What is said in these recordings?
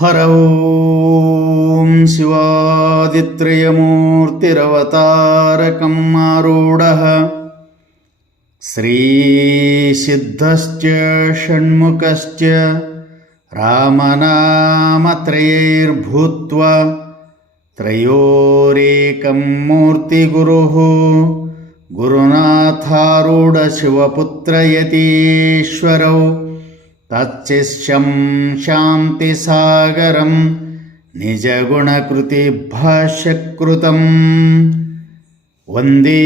ಹರ ಓಂ ಶಿವಾದಿತ್ರಯಮೂರ್ತಿರವತಾರಕಂ ಆರೂಢಃ ಶ್ರೀಸಿದ್ಧಶ್ಚ ಷಣ್ಮುಖಶ್ಚ ರಾಮನಾಮತ್ರಯೈರ್ಭೂತ್ವಾ ತ್ರಯೋರೇಕಂ ಮೂರ್ತಿಗುರುಃ ಗುರುನಾಥಾರೂಢ ಶಿವಪುತ್ರಯತೀಶ್ವರೌ ತಚ್ಚಿಷ್ಯಂ ಶಾಂತಿಸಾಗರಂ ನಿಜಗುಣಕೃತಿಭಾಷ್ಯಕೃತಂ ವಂದೇ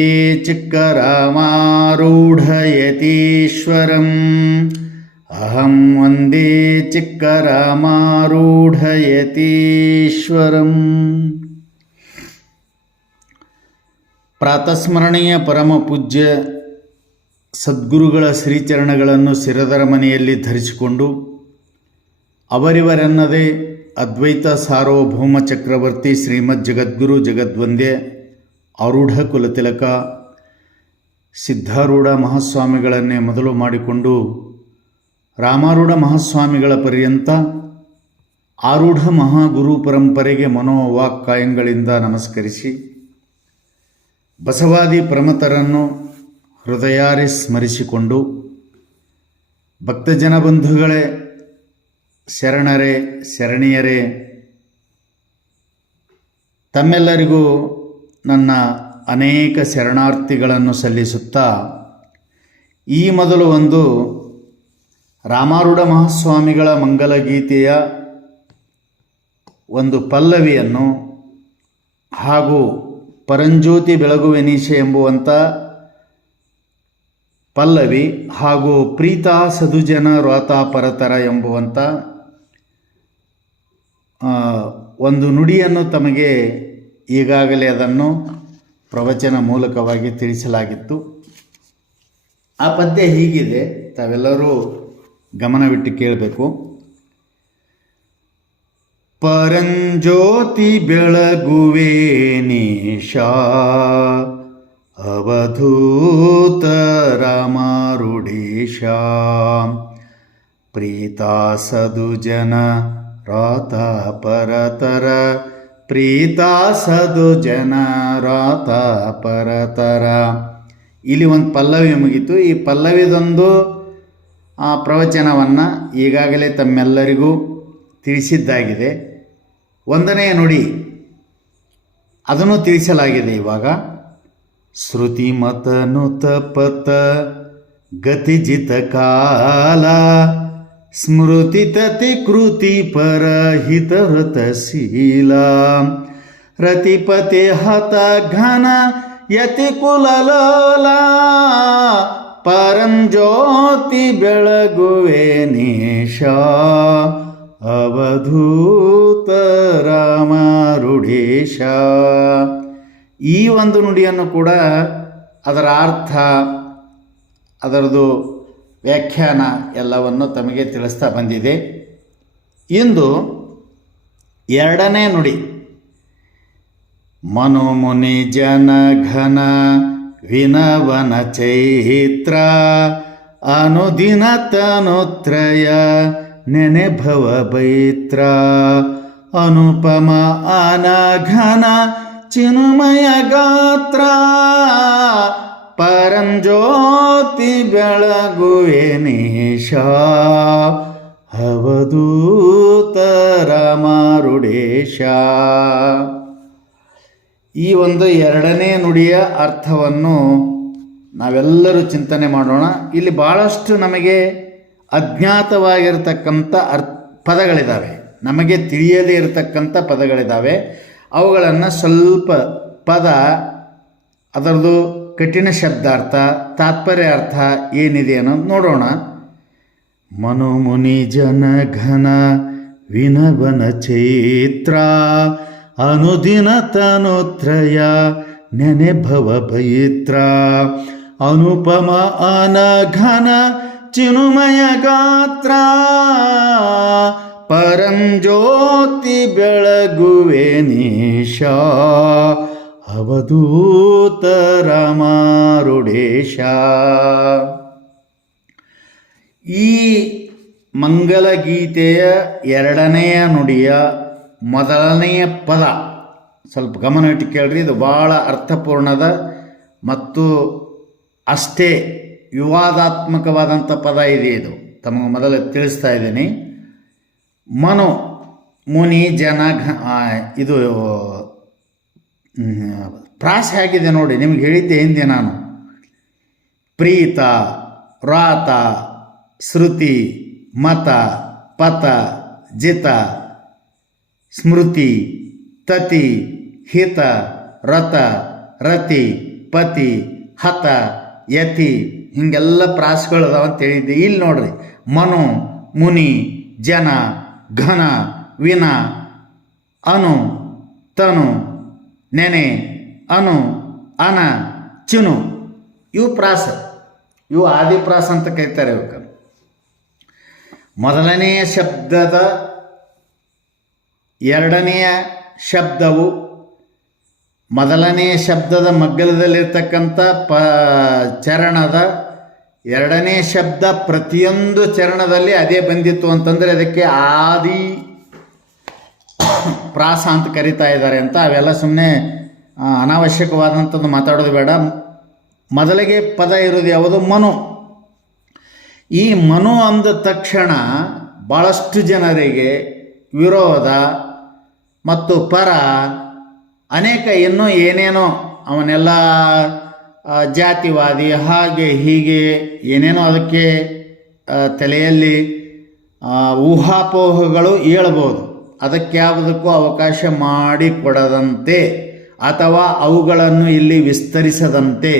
ಚಿಕ್ಕರಾಮಾರೂಢಯತೀಶ್ವರಂ ಅಹಂ ವಂದೇ ಚಿಕ್ಕರಾಮಾರೂಢಯತೀಶ್ವರಂ. ಪ್ರಾತಸ್ಮರಣೀಯ ಪರಮ ಪೂಜ್ಯ ಸದ್ಗುರುಗಳ ಶ್ರೀಚರಣಗಳನ್ನು ಶಿರದರ ಮನೆಯಲ್ಲಿ ಧರಿಸಿಕೊಂಡು ಅವರಿವರೆನ್ನದೇ ಅದ್ವೈತ ಸಾರ್ವಭೌಮ ಚಕ್ರವರ್ತಿ ಶ್ರೀಮದ್ ಜಗದ್ಗುರು ಜಗದ್ವಂದ್ಯ ಆರೂಢ ಕುಲತಿಲಕ ಸಿದ್ಧಾರೂಢ ಮಹಾಸ್ವಾಮಿಗಳನ್ನೇ ಮೊದಲು ಮಾಡಿಕೊಂಡು ರಾಮಾರೂಢ ಮಹಾಸ್ವಾಮಿಗಳ ಪರ್ಯಂತ ಆರೂಢ ಮಹಾಗುರು ಪರಂಪರೆಗೆ ಮನೋವಾಕ್ಕಾಯಗಳಿಂದ ನಮಸ್ಕರಿಸಿ ಬಸವಾದಿ ಪ್ರಮತರನ್ನು ಹೃದಯಾರಿ ಸ್ಮರಿಸಿಕೊಂಡು ಭಕ್ತಜನ ಬಂಧುಗಳೇ, ಶರಣರೇ, ಶರಣೀಯರೇ, ತಮ್ಮೆಲ್ಲರಿಗೂ ನನ್ನ ಅನೇಕ ಶರಣಾರ್ಥಿಗಳನ್ನು ಸಲ್ಲಿಸುತ್ತಾ ಈ ಮೊದಲು ಒಂದು ರಾಮಾರೂಢ ಮಹಾಸ್ವಾಮಿಗಳ ಮಂಗಲಗೀತೆಯ ಒಂದು ಪಲ್ಲವಿಯನ್ನು ಹಾಗೂ ಪರಂಜ್ಯೋತಿ ಬೆಳಗುವೆನೀಶ ಎಂಬುವಂಥ ಪಲ್ಲವಿ ಹಾಗೂ ಪ್ರೀತಾ ಸದುಜನ ರಾತ ಪರತರ ಎಂಬುವಂಥ ಒಂದು ನುಡಿಯನ್ನು ತಮಗೆ ಈಗಾಗಲೇ ಅದನ್ನು ಪ್ರವಚನ ಮೂಲಕವಾಗಿ ತಿಳಿಸಲಾಗಿತ್ತು. ಆ ಪದ್ಯ ಹೀಗಿದೆ, ತಾವೆಲ್ಲರೂ ಗಮನವಿಟ್ಟು ಕೇಳಬೇಕು. ಪರಂಜ್ಯೋತಿ ಬೆಳಗುವೆ ನೀಶಾ ಅವಧೂತ ರಾಮಾರೂಢೇಶ ಪ್ರೀತಾ ಸದುಜನ ರಾತ ಪರತರ ಪ್ರೀತಾ ಸದುಜನ ರಾತ ಪರತರ. ಇಲ್ಲಿ ಒಂದು ಪಲ್ಲವಿ ಮುಗಿತು. ಈ ಪಲ್ಲವಿದೊಂದು ಪ್ರವಚನವನ್ನು ಈಗಾಗಲೇ ತಮ್ಮೆಲ್ಲರಿಗೂ ತಿಳಿಸಿದ್ದಾಗಿದೆ. ಒಂದನೆಯ ನುಡಿ ಅದನ್ನು ತಿಳಿಸಲಾಗಿದೆ. ಇವಾಗ ಶ್ರುತಿಮತನುತ ಪತ ಗತಿಜಿತ ಕಾಲ ಸ್ಮೃತಿತತಿ ಕೃತಿ ಪರಹಿತರತಶೀಲ ರತಿಪತಿ ಹತ ಘನ ಯತಿ ಕುಲಲೋಲ ಪರಂಜ್ಯೋತಿ ಬೆಳಗುವೆ ನೀಶಾ ಅವಧೂತ ರಾಮಾರೂಢೇಶ. ಈ ಒಂದು ನುಡಿಯನ್ನು ಕೂಡ ಅದರ ಅರ್ಥ, ಅದರದು ವ್ಯಾಖ್ಯಾನ ಎಲ್ಲವನ್ನು ತಮಗೆ ತಿಳಿಸ್ತಾ ಬಂದಿದೆ. ಇಂದು ಎರಡನೇ ನುಡಿ ಮನೋಮುನಿ ಜನ ಘನ ವಿನವನ ಚೈತ್ರ ಅನುದಿನ ತನುತ್ರಯ ನೆನೆ ಭವ ಬೈತ್ರ ಅನುಪಮ ಅನಘನ ಚಿನ್ಮಯ ಗಾತ್ರ ಪರಂಜ್ಯೋತಿ ಬೆಳಗುವೆ ನೀಶಾ ಅವಧೂತ ರಾಮಾರೂಢೇಶ. ಈ ಒಂದು ಎರಡನೇ ನುಡಿಯ ಅರ್ಥವನ್ನು ನಾವೆಲ್ಲರೂ ಚಿಂತನೆ ಮಾಡೋಣ. ಇಲ್ಲಿ ಭಾಳಷ್ಟು ನಮಗೆ ಅಜ್ಞಾತವಾಗಿರ್ತಕ್ಕಂಥ ಪದಗಳಿದ್ದಾವೆ, ನಮಗೆ ತಿಳಿಯದೇ ಇರತಕ್ಕಂಥ ಪದಗಳಿದ್ದಾವೆ. ಅವುಗಳನ್ನು ಸ್ವಲ್ಪ ಪದ, ಅದರದ್ದು ಕಠಿಣ ಶಬ್ದಾರ್ಥ, ತಾತ್ಪರ್ಯ ಅರ್ಥ ಏನಿದೆ ಅನ್ನೋದು ನೋಡೋಣ. ಮನೋಮುನಿ ಜನ ಘನ ವಿನವನ ಚೈತ್ರ ಅನುದಿನ ತನುತ್ರಯ ನೆನೆ ಭವ ಬೈತ್ರ ಅನುಪಮ ಅನಘನ ಚಿನ್ಮಯ ಗಾತ್ರ ಪರಂಜ್ಯೋತಿ ಬೆಳಗುವೆ ನೀಶಾ ಅವಧೂತ ರಾಮಾರೂಢೇಶ. ಈ ಮಂಗಲಗೀತೆಯ ಎರಡನೆಯ ನುಡಿಯ ಮೊದಲನೆಯ ಪದ ಸ್ವಲ್ಪ ಗಮನ ಇಟ್ಟು ಕೇಳ್ರಿ. ಇದು ಭಾಳ ಅರ್ಥಪೂರ್ಣದ ಮತ್ತು ಅಷ್ಟೇ ವಿವಾದಾತ್ಮಕವಾದಂಥ ಪದ ಇದೆ. ಇದು ತಮಗೆ ಮೊದಲು ತಿಳಿಸ್ತಾ ಇದ್ದೀನಿ. ಮನು, ಮುನಿ, ಜನ, ಇದು ಪ್ರಾಸ ಆಗಿದೆ ನೋಡಿ. ನಿಮ್ಗೆ ಹೇಳಿದ್ದೆ ಹಿಂದೆ ನಾನು. ಪ್ರೀತ, ವ್ರಾತ, ಶ್ರುತಿ, ಮತ, ಪತ, ಜಿತ, ಸ್ಮೃತಿ, ತತಿ, ಹಿತ, ರತ, ರತಿ, ಪತಿ, ಹತ, ಯತಿ, ಹಿಂಗೆಲ್ಲ ಪ್ರಾಸಗಳು ಅದಾವ ಅಂತ ಹೇಳಿದ್ದೆ. ಇಲ್ಲಿ ನೋಡ್ರಿ, ಮನು, ಮುನಿ, ಜನ, ಘನ, ವಿನ, ಅನು, ತನು, ನೆನೆ, ಅನು, ಅನ, ಚಿನು, ಇವು ಪ್ರಾಸ. ಇವು ಆದಿಪ್ರಾಸ ಅಂತ ಕರೀತಾರೆ. ಇವಕ್ಕೆ ಮೊದಲನೆಯ ಶಬ್ದದ ಎರಡನೆಯ ಶಬ್ದವು ಮೊದಲನೆಯ ಶಬ್ದದ ಮಗ್ಗಲದಲ್ಲಿರ್ತಕ್ಕಂಥ ಚರಣದ ಎರಡನೇ ಶಬ್ದ ಪ್ರತಿಯೊಂದು ಚರಣದಲ್ಲಿ ಅದೇ ಬಂದಿತ್ತು ಅಂತಂದರೆ ಅದಕ್ಕೆ ಆದಿ ಪ್ರಾಸ ಅಂತ ಕರೀತಾ ಇದ್ದಾರೆ ಅಂತ. ಅವೆಲ್ಲ ಸುಮ್ಮನೆ ಅನಾವಶ್ಯಕವಾದಂಥದ್ದು ಮಾತಾಡೋದು ಬೇಡ. ಮೊದಲಿಗೆ ಪದ ಇರೋದು ಯಾವುದು? ಮನು. ಈ ಮನು ಅಂದ ತಕ್ಷಣ ಭಾಳಷ್ಟು ಜನರಿಗೆ ವಿರೋಧ ಮತ್ತು ಪರ ಅನೇಕ ಇನ್ನೂ ಏನೇನೋ ಅವನೆಲ್ಲ ಜಾತಿವಾದಿ ಹಾಗೆ ಹೀಗೆ ಏನೇನೋ ಅದಕ್ಕೆ ತಲೆಯಲ್ಲಿ ಊಹಾಪೋಹಗಳು ಏಳಬಹುದು. ಅದಕ್ಕೆ ಯಾವುದಕ್ಕೂ ಅವಕಾಶ ಮಾಡಿಕೊಡದಂತೆ ಅಥವಾ ಅವುಗಳನ್ನು ಇಲ್ಲಿ ವಿಸ್ತರಿಸದಂತೆ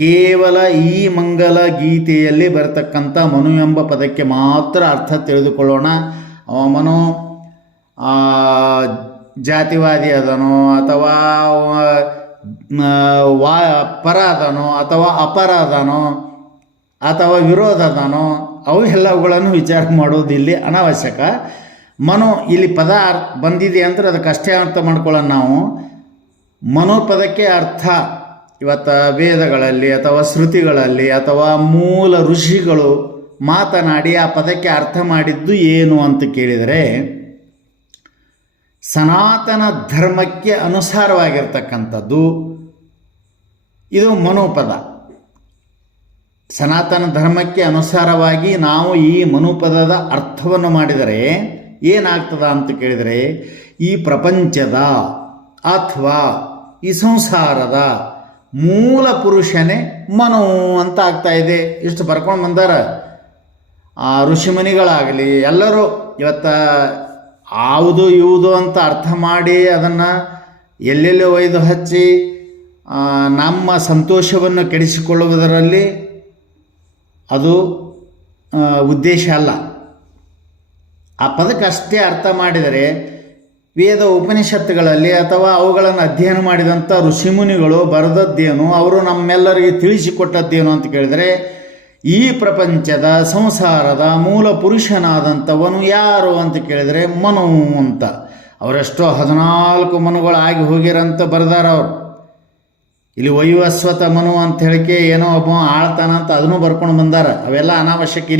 ಕೇವಲ ಈ ಮಂಗಲ ಗೀತೆಯಲ್ಲಿ ಬರತಕ್ಕಂಥ ಮನು ಎಂಬ ಪದಕ್ಕೆ ಮಾತ್ರ ಅರ್ಥ ತಿಳಿದುಕೊಳ್ಳೋಣ. ಮನು ಜಾತಿವಾದಿ ಅದನೋ ಅಥವಾ ಪರ ಅದನೋ ಅಥವಾ ಅಪರ ಅದನೋ ಅಥವಾ ವಿರೋಧ ಅದನೋ ಅವು ಎಲ್ಲವುಗಳನ್ನು ವಿಚಾರ ಮಾಡೋದು ಇಲ್ಲಿ ಅನಾವಶ್ಯಕ. ಮನು ಇಲ್ಲಿ ಪದ ಬಂದಿದೆ ಅಂದರೆ ಅದಕ್ಕಷ್ಟೇ ಅರ್ಥ ಮಾಡ್ಕೊಳ್ಳೋಣ ನಾವು. ಮನು ಪದಕ್ಕೆ ಅರ್ಥ ಇವತ್ತು ವೇದಗಳಲ್ಲಿ ಅಥವಾ ಶ್ರುತಿಗಳಲ್ಲಿ ಅಥವಾ ಮೂಲ ಋಷಿಗಳು ಮಾತನಾಡಿ ಆ ಪದಕ್ಕೆ ಅರ್ಥ ಮಾಡಿದ್ದು ಏನು ಅಂತ ಕೇಳಿದರೆ, ಸನಾತನ ಧರ್ಮಕ್ಕೆ ಅನುಸಾರವಾಗಿರ್ತಕ್ಕಂಥದ್ದು ಇದು ಮನುಪದ. ಸನಾತನ ಧರ್ಮಕ್ಕೆ ಅನುಸಾರವಾಗಿ ನಾವು ಈ ಮನುಪದದ ಅರ್ಥವನ್ನು ಮಾಡಿದರೆ ಏನಾಗ್ತದ ಅಂತ ಕೇಳಿದರೆ, ಈ ಪ್ರಪಂಚದ ಅಥವಾ ಈ ಸಂಸಾರದ ಮೂಲ ಪುರುಷನೇ ಮನು ಅಂತ ಆಗ್ತಾ ಇದೆ. ಇಷ್ಟು ಬರ್ಕೊಂಡು ಬಂದಾರ ಆ ಋಷಿಮುನಿಗಳಾಗಲಿ ಎಲ್ಲರೂ. ಇವತ್ತು ಯಾವುದು ಇವುದು ಅಂತ ಅರ್ಥ ಮಾಡಿ ಅದನ್ನು ಎಲ್ಲೆಲ್ಲಿ ಒಯ್ದು ಹಚ್ಚಿ ನಮ್ಮ ಸಂತೋಷವನ್ನು ಕೆಡಿಸಿಕೊಳ್ಳುವುದರಲ್ಲಿ ಅದು ಉದ್ದೇಶ ಅಲ್ಲ. ಆ ಪದಕ್ಕೆ ಅಷ್ಟೇ ಅರ್ಥ ಮಾಡಿದರೆ ವೇದ ಉಪನಿಷತ್ತುಗಳಲ್ಲಿ ಅಥವಾ ಅವುಗಳನ್ನು ಅಧ್ಯಯನ ಮಾಡಿದಂಥ ಋಷಿಮುನಿಗಳು ಬರೆದದ್ದೇನು, ಅವರು ನಮ್ಮೆಲ್ಲರಿಗೆ ತಿಳಿಸಿಕೊಟ್ಟದ್ದೇನು ಅಂತ ಕೇಳಿದರೆ, ಈ ಪ್ರಪಂಚದ ಸಂಸಾರದ ಮೂಲ ಪುರುಷನಾದಂಥವನು ಯಾರು ಅಂತ ಕೇಳಿದರೆ ಮನು ಅಂತ. ಅವರೆಷ್ಟೋ 14 ಮನುಗಳಾಗಿ ಹೋಗಿರಂತ ಬರೆದಾರ ಅವರು. ಇಲ್ಲಿ ವೈವಸ್ವತ ಮನು ಅಂತ ಹೇಳಿಕೆ ಏನೋ ಒಬ್ಬ ಆಳ್ತಾನ ಅಂತ ಅದನ್ನು ಬರ್ಕೊಂಡು ಬಂದಾರ. ಅವೆಲ್ಲ ಅನಾವಶ್ಯಕ.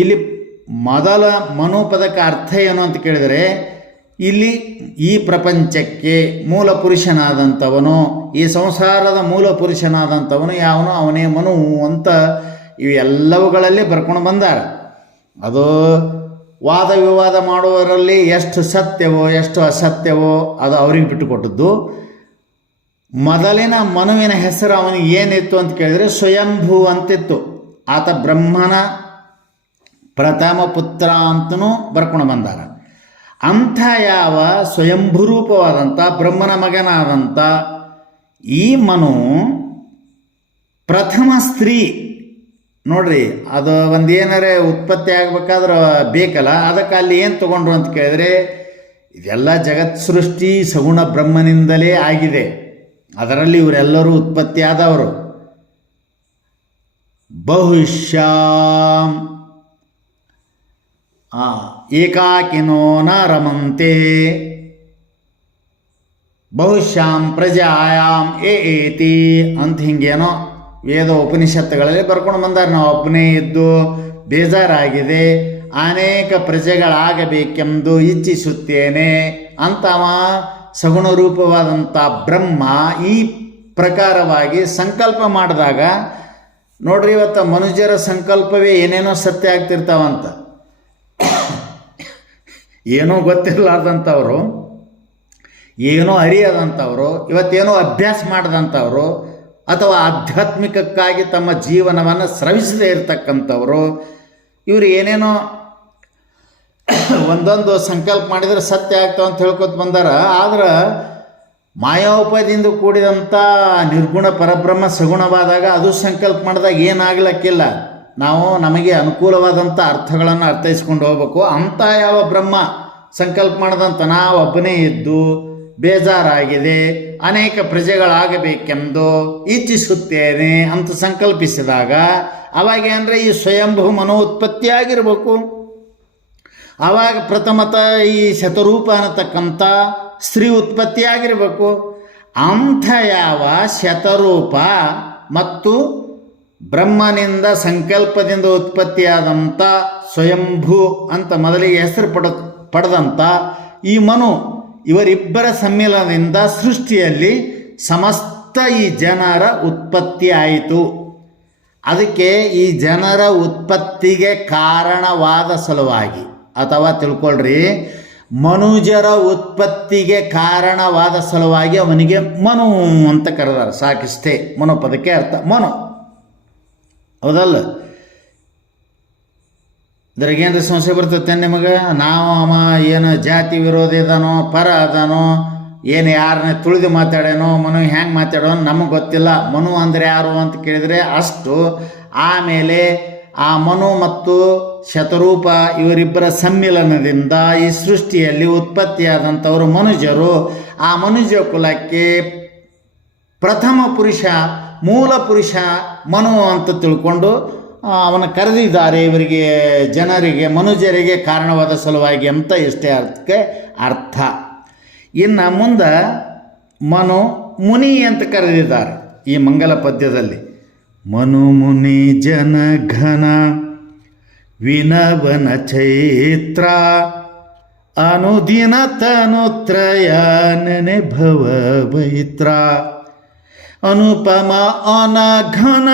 ಇಲ್ಲಿ ಮೊದಲ ಮನು ಪದಕ್ಕೆ ಅರ್ಥ ಏನು ಅಂತ ಕೇಳಿದರೆ, ಇಲ್ಲಿ ಈ ಪ್ರಪಂಚಕ್ಕೆ ಮೂಲ ಪುರುಷನಾದಂಥವನು, ಈ ಸಂಸಾರದ ಮೂಲ ಪುರುಷನಾದಂಥವನು ಯಾವನು, ಅವನೇ ಮನು ಅಂತ ಇವೆಲ್ಲವುಗಳಲ್ಲಿ ಬರ್ಕೊಂಡು ಬಂದಾರ. ಅದು ವಾದ ವಿವಾದ ಮಾಡುವವರಲ್ಲಿ ಎಷ್ಟು ಸತ್ಯವೋ ಎಷ್ಟು ಅಸತ್ಯವೋ ಅದು ಅವ್ರಿಗೆ ಬಿಟ್ಟುಕೊಟ್ಟದ್ದು. ಮೊದಲಿನ ಮನುವಿನ ಹೆಸರು ಅವನಿಗೆ ಏನಿತ್ತು ಅಂತ ಕೇಳಿದರೆ ಸ್ವಯಂಭೂ ಅಂತಿತ್ತು. ಆತ ಬ್ರಹ್ಮನ ಪ್ರಥಮ ಪುತ್ರ ಅಂತನೂ ಬರ್ಕೊಂಡು ಬಂದಾರ. ಅಂಥ ಯಾವ ಸ್ವಯಂಭೂರೂಪವಾದಂಥ ಬ್ರಹ್ಮನ ಮಗನಾದಂಥ ಈ ಮನು ಪ್ರಥಮ ಸ್ತ್ರೀ ನೋಡ್ರಿ. ಅದು ಒಂದೇನಾರೆ ಉತ್ಪತ್ತಿ ಆಗಬೇಕಾದ್ರೆ ಬೇಕಲ್ಲ, ಅದಕ್ಕೆ ಅಲ್ಲಿ ಏನು ತೊಗೊಂಡ್ರು ಅಂತ ಕೇಳಿದರೆ, ಇದೆಲ್ಲ ಜಗತ್ ಸೃಷ್ಟಿ ಸಗುಣ ಬ್ರಹ್ಮನಿಂದಲೇ ಆಗಿದೆ. ಅದರಲ್ಲಿ ಇವರೆಲ್ಲರೂ ಉತ್ಪತ್ತಿಯಾದವರು. ಬಹುಶ್ಯಾಂ ಏಕಾಕಿನೋ ನ ರಮಂತೆ ಬಹುಶ್ಯಾಂ ಪ್ರಜಾಯಾಮ್ ಏತಿ ಅಂತ ಹಿಂಗೇನೋ ವೇದ ಉಪನಿಷತ್ತುಗಳಲ್ಲಿ ಬರ್ಕೊಂಡು ಬಂದಾರೆ. ನಾವು ಒಬ್ಬನೇ ಇದ್ದು ಬೇಜಾರಾಗಿದೆ, ಅನೇಕ ಪ್ರಜೆಗಳಾಗಬೇಕೆಂದು ಇಚ್ಛಿಸುತ್ತೇನೆ ಅಂತವ ಸಗುಣ ರೂಪವಾದಂಥ ಬ್ರಹ್ಮ ಈ ಪ್ರಕಾರವಾಗಿ ಸಂಕಲ್ಪ ಮಾಡಿದಾಗ ನೋಡ್ರಿ, ಇವತ್ತು ಮನುಷ್ಯರ ಸಂಕಲ್ಪವೇ ಏನೇನೋ ಸತ್ಯ ಆಗ್ತಿರ್ತಾವಂತ. ಏನೋ ಗೊತ್ತಿರಲಾರ್ದಂಥವ್ರು, ಏನೋ ಅರಿಯದಂಥವ್ರು, ಇವತ್ತೇನೋ ಅಭ್ಯಾಸ ಮಾಡಿದಂಥವ್ರು, ಅಥವಾ ಆಧ್ಯಾತ್ಮಿಕಕ್ಕಾಗಿ ತಮ್ಮ ಜೀವನವನ್ನು ಸ್ರವಿಸದೇ ಇರತಕ್ಕಂಥವ್ರು, ಇವರು ಏನೇನೋ ಒಂದೊಂದು ಸಂಕಲ್ಪ ಮಾಡಿದರೆ ಸತ್ಯ ಆಗ್ತಾವ ಅಂತ ಹೇಳ್ಕೊತ ಬಂದಾರ. ಆದ್ರೆ ಮಾಯೋಪಾಯದಿಂದ ಕೂಡಿದಂಥ ನಿರ್ಗುಣ ಪರಬ್ರಹ್ಮ ಸಗುಣವಾದಾಗ ಅದು ಸಂಕಲ್ಪ ಮಾಡಿದಾಗ ಏನಾಗ್ಲಕ್ಕಿಲ್ಲ. ನಾವು ನಮಗೆ ಅನುಕೂಲವಾದಂಥ ಅರ್ಥಗಳನ್ನು ಅರ್ಥೈಸ್ಕೊಂಡು ಹೋಗ್ಬೇಕು. ಅಂಥ ಯಾವ ಬ್ರಹ್ಮ ಸಂಕಲ್ಪ ಮಾಡಿದಂಥ ನಾವು ಒಬ್ಬನೇ ಇದ್ದು ಬೇಜಾರಾಗಿದೆ, ಅನೇಕ ಪ್ರಜೆಗಳಾಗಬೇಕೆಂದು ಇಚ್ಛಿಸುತ್ತೇನೆ ಅಂತ ಸಂಕಲ್ಪಿಸಿದಾಗ ಅವಾಗೇನಂದರೆ ಈ ಸ್ವಯಂಭೂ ಮನೋ ಉತ್ಪತ್ತಿಯಾಗಿರ್ಬೇಕು. ಆವಾಗ ಪ್ರಥಮತ ಈ ಶತರೂಪ ಅನ್ನತಕ್ಕಂಥ ಸ್ತ್ರೀ ಉತ್ಪತ್ತಿಯಾಗಿರಬೇಕು. ಅಂಥ ಯಾವ ಶತರೂಪ ಮತ್ತು ಬ್ರಹ್ಮನಿಂದ ಸಂಕಲ್ಪದಿಂದ ಉತ್ಪತ್ತಿಯಾದಂಥ ಸ್ವಯಂಭೂ ಅಂತ ಮೊದಲಿಗೆ ಹೆಸರು ಪಡೆದಂಥ ಈ ಮನು, ಇವರಿಬ್ಬರ ಸಮ್ಮಿಲನದಿಂದ ಸೃಷ್ಟಿಯಲ್ಲಿ ಸಮಸ್ತ ಈ ಜನರ ಉತ್ಪತ್ತಿ ಆಯಿತು. ಅದಕ್ಕೆ ಈ ಜನರ ಉತ್ಪತ್ತಿಗೆ ಕಾರಣವಾದ ಸಲುವಾಗಿ, ಅಥವಾ ತಿಳ್ಕೊಳ್ರಿ, ಮನುಜರ ಉತ್ಪತ್ತಿಗೆ ಕಾರಣವಾದ ಸಲುವಾಗಿ ಅವನಿಗೆ ಮನು ಅಂತ ಕರೆದಾರೆ. ಸಾಕಿಷ್ಟೇ ಮನು ಪದಕ್ಕೆ ಅರ್ಥ, ಮನು. ಹೌದಲ್ಲ? ಇದ್ರಾಗೇನ್ರಿ ಸಮಸ್ಯೆ ಬರ್ತೈತೆ ನಿಮಗೆ? ನಾವು ಅವ ಏನು ಜಾತಿ ವಿರೋಧ ಇದಾನೋ, ಪರ ಅದಾನೋ, ಏನು ಯಾರನ್ನ ತುಳಿದು ಮಾತಾಡೇನೋ, ಮನು ಹ್ಯಾಂಗೆ ಮಾತಾಡೋನು ನಮಗೆ ಗೊತ್ತಿಲ್ಲ. ಮನು ಅಂದರೆ ಯಾರು ಅಂತ ಕೇಳಿದರೆ ಅಷ್ಟು. ಆಮೇಲೆ ಆ ಮನು ಮತ್ತು ಶತರೂಪ ಇವರಿಬ್ಬರ ಸಮ್ಮಿಲನದಿಂದ ಈ ಸೃಷ್ಟಿಯಲ್ಲಿ ಉತ್ಪತ್ತಿಯಾದಂಥವರು ಮನುಜರು. ಆ ಮನುಜ ಕುಲಕ್ಕೆ ಪ್ರಥಮ ಪುರುಷ, ಮೂಲ ಪುರುಷ ಮನು ಅಂತ ತಿಳ್ಕೊಂಡು ಅವನ ಕರೆದಿದ್ದಾರೆ. ಇವರಿಗೆ ಜನರಿಗೆ, ಮನುಜರಿಗೆ ಕಾರಣವಾದ ಸಲುವಾಗಿ ಅಂತ ಇಷ್ಟೇ ಅರ್ಥಕ್ಕೆ ಅರ್ಥ. ಇನ್ನು ಮುಂದೆ ಮನು ಮುನಿ ಅಂತ ಕರೆದಿದ್ದಾರೆ ಈ ಮಂಗಲ ಪದ್ಯದಲ್ಲಿ. ಮನು ಮುನಿ ಜನ ಘನ ವಿನವನ ಚೈತ್ರ ಅನುದಿನ ತನುತ್ರಯ ನೆನೆ ಭವ ವೈತ್ರ ಅನುಪಮ ಅನಘನ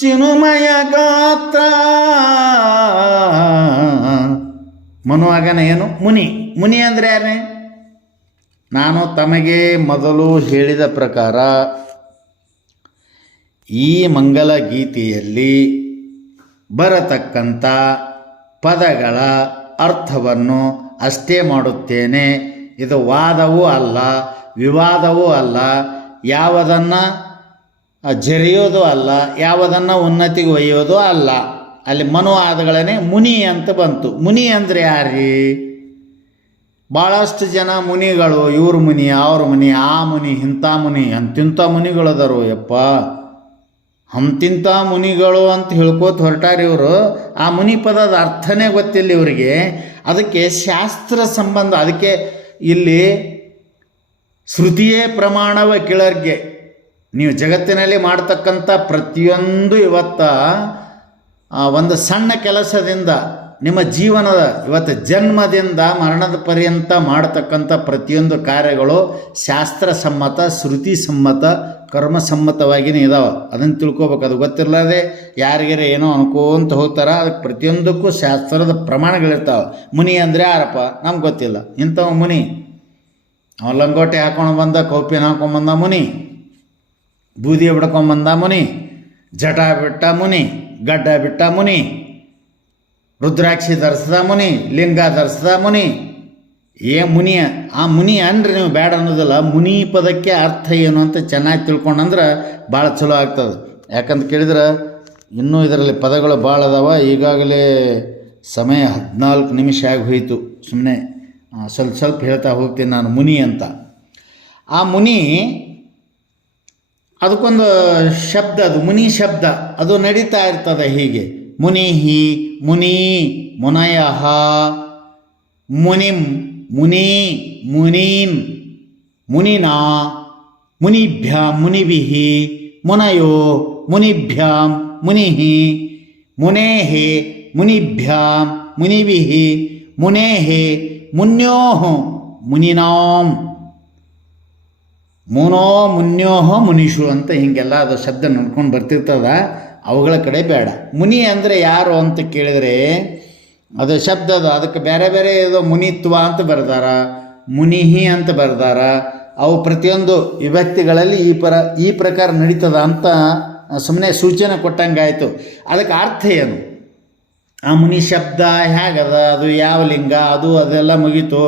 ಚಿನುಮಯ ಗಾತ್ರ. ಮನು ಆಗನ ಏನು? ಮುನಿ. ಮುನಿ ಅಂದರೆ ಯಾರೇ? ನಾನು ತಮಗೆ ಮೊದಲು ಹೇಳಿದ ಪ್ರಕಾರ ಈ ಮಂಗಲ ಗೀತೆಯಲ್ಲಿ ಬರತಕ್ಕಂಥ ಪದಗಳ ಅರ್ಥವನ್ನು ಅಷ್ಟೇ ಮಾಡುತ್ತೇನೆ. ಇದು ವಾದವೂ ಅಲ್ಲ, ವಿವಾದವೂ ಅಲ್ಲ, ಯಾವುದನ್ನು ಜರಿಯೋದು ಅಲ್ಲ, ಯಾವುದನ್ನು ಉನ್ನತಿಗೆ ಒಯ್ಯೋದು ಅಲ್ಲ. ಅಲ್ಲಿ ಮನು ಆದಗಳೇ ಮುನಿ ಅಂತ ಬಂತು. ಮುನಿ ಅಂದರೆ ಯಾರೀ? ಭಾಳಷ್ಟು ಜನ ಮುನಿಗಳು, ಇವ್ರ ಮುನಿ, ಅವ್ರ ಮುನಿ, ಆ ಮುನಿ, ಇಂಥ ಮುನಿ, ಅಂತಿಂಥ ಮುನಿಗಳದರು. ಯಪ್ಪ, ಅಂತಿಂಥ ಮುನಿಗಳು ಅಂತ ಹೇಳ್ಕೋತ ಹೊರಟಾರ ಇವರು. ಆ ಮುನಿ ಪದದ ಅರ್ಥನೇ ಗೊತ್ತಿಲ್ಲ ಇವರಿಗೆ. ಅದಕ್ಕೆ ಶಾಸ್ತ್ರ ಸಂಬಂಧ, ಅದಕ್ಕೆ ಇಲ್ಲಿ ಶ್ರುತಿಯೇ ಪ್ರಮಾಣವ ಕಿಳರ್ಗೆ. ನೀವು ಜಗತ್ತಿನಲ್ಲಿ ಮಾಡ್ತಕ್ಕಂಥ ಪ್ರತಿಯೊಂದು ಇವತ್ತ ಒಂದು ಸಣ್ಣ ಕೆಲಸದಿಂದ ನಿಮ್ಮ ಜೀವನದ ಇವತ್ತು ಜನ್ಮದಿಂದ ಮರಣದ ಪರ್ಯಂತ ಮಾಡತಕ್ಕಂಥ ಪ್ರತಿಯೊಂದು ಕಾರ್ಯಗಳು ಶಾಸ್ತ್ರಸಮ್ಮತ, ಶ್ರುತಿ ಸಮ್ಮತ, ಕರ್ಮಸಮ್ಮತವಾಗಿಯೇ ಇದಾವೆ. ಅದನ್ನು ತಿಳ್ಕೊಬೇಕು. ಅದು ಗೊತ್ತಿರಲಾದೆ ಯಾರಿಗಾರ ಏನೋ ಅನ್ಕೋಂತ ಹೋಗ್ತಾರ. ಅದಕ್ಕೆ ಪ್ರತಿಯೊಂದಕ್ಕೂ ಶಾಸ್ತ್ರದ ಪ್ರಮಾಣಗಳಿರ್ತಾವೆ. ಮುನಿ ಅಂದರೆ ಯಾರಪ್ಪ? ನಮ್ಗೆ ಗೊತ್ತಿಲ್ಲ. ಇಂಥವ ಮುನಿ. ಅವ ಲಂಗೋಟಿ ಹಾಕೊಂಡು ಬಂದ, ಕೌಪಿನ ಹಾಕೊಂಡ್ಬಂದ ಮುನಿ, ಬೂದಿ ಬಿಡ್ಕೊಂಬಂದ ಮುನಿ, ಜಟ ಬಿಟ್ಟ ಮುನಿ, ಗಡ್ಡ ಬಿಟ್ಟ ಮುನಿ, ರುದ್ರಾಕ್ಷಿ ಧರಿಸ್ದ ಮುನಿ, ಲಿಂಗ ಧರಿಸ್ದ ಮುನಿ. ಮುನಿಯ ಆ ಮುನಿ ಅನ್ರಿ ನೀವು ಬೇಡ ಅನ್ನೋದಿಲ್ಲ. ಮುನಿ ಪದಕ್ಕೆ ಅರ್ಥ ಏನು ಅಂತ ಚೆನ್ನಾಗಿ ತಿಳ್ಕೊಂಡಂದ್ರೆ ಭಾಳ ಚಲೋ ಆಗ್ತದೆ. ಯಾಕಂತ ಕೇಳಿದ್ರೆ ಇನ್ನೂ ಇದರಲ್ಲಿ ಪದಗಳು ಭಾಳ ಅದಾವ. ಈಗಾಗಲೇ ಸಮಯ 14 ನಿಮಿಷ ಆಗಿ ಹೋಯಿತು. ಸುಮ್ಮನೆ ಸ್ವಲ್ಪ ಹೇಳ್ತಾ ಹೋಗ್ತೀನಿ ನಾನು ಮುನಿ ಅಂತ. ಆ ಮುನಿ ಅದಕ್ಕೊಂದು ಶಬ್ದ, ಅದು ಮುನಿ ಶಬ್ದ, ಅದು ನಡೀತಾ ಇರ್ತದೆ ಹೀಗೆ. ಮುನಿಹಿ, ಮುನಿ, ಮುನಯಃ, ಮುನಿಂ, ಮುನಿ, ಮುನೀನ್, ಮುನಿನಾ, ಮುನಿಭ್ಯಾಂ, ಮುನಿಭಿಃ, ಮುನಯೋ, ಮುನಿಭ್ಯಾಂ, ಮುನಿಃ, ಮುನೇಃ, ಮುನಿಭ್ಯಾಂ, ಮುನಿಭಿಃ ಮುನೇಃ ಮುನ್ಯೋಃ ಮುನಿನಾಂ ಮುನೋ ಮುನ್ಯೋಹ ಮುನಿಷು ಅಂತ ಹೀಗೆಲ್ಲ ಅದು ಶಬ್ದ ನೋಡ್ಕೊಂಡು ಬರ್ತಿರ್ತದ. ಅವುಗಳ ಕಡೆ ಬೇಡ. ಮುನಿ ಅಂದರೆ ಯಾರು ಅಂತ ಕೇಳಿದರೆ ಅದು ಶಬ್ದ ಅದಕ್ಕೆ ಬೇರೆ ಬೇರೆ ಇದು ಮುನಿತ್ವ ಅಂತ ಬರ್ದಾರ, ಮುನಿಹಿ ಅಂತ ಬರ್ದಾರ. ಅವು ಪ್ರತಿಯೊಂದು ವಿಭಕ್ತಿಗಳಲ್ಲಿ ಈ ಪ್ರಕಾರ ನಡೀತದ ಅಂತ ಸುಮ್ಮನೆ ಸೂಚನೆ ಕೊಟ್ಟಂಗಾಯಿತು. ಅದಕ್ಕೆ ಅರ್ಥ ಏನು? ಆ ಮುನಿ ಶಬ್ದ ಹೇಗದ, ಅದು ಯಾವ ಲಿಂಗ, ಅದೆಲ್ಲ ಮುಗೀತು.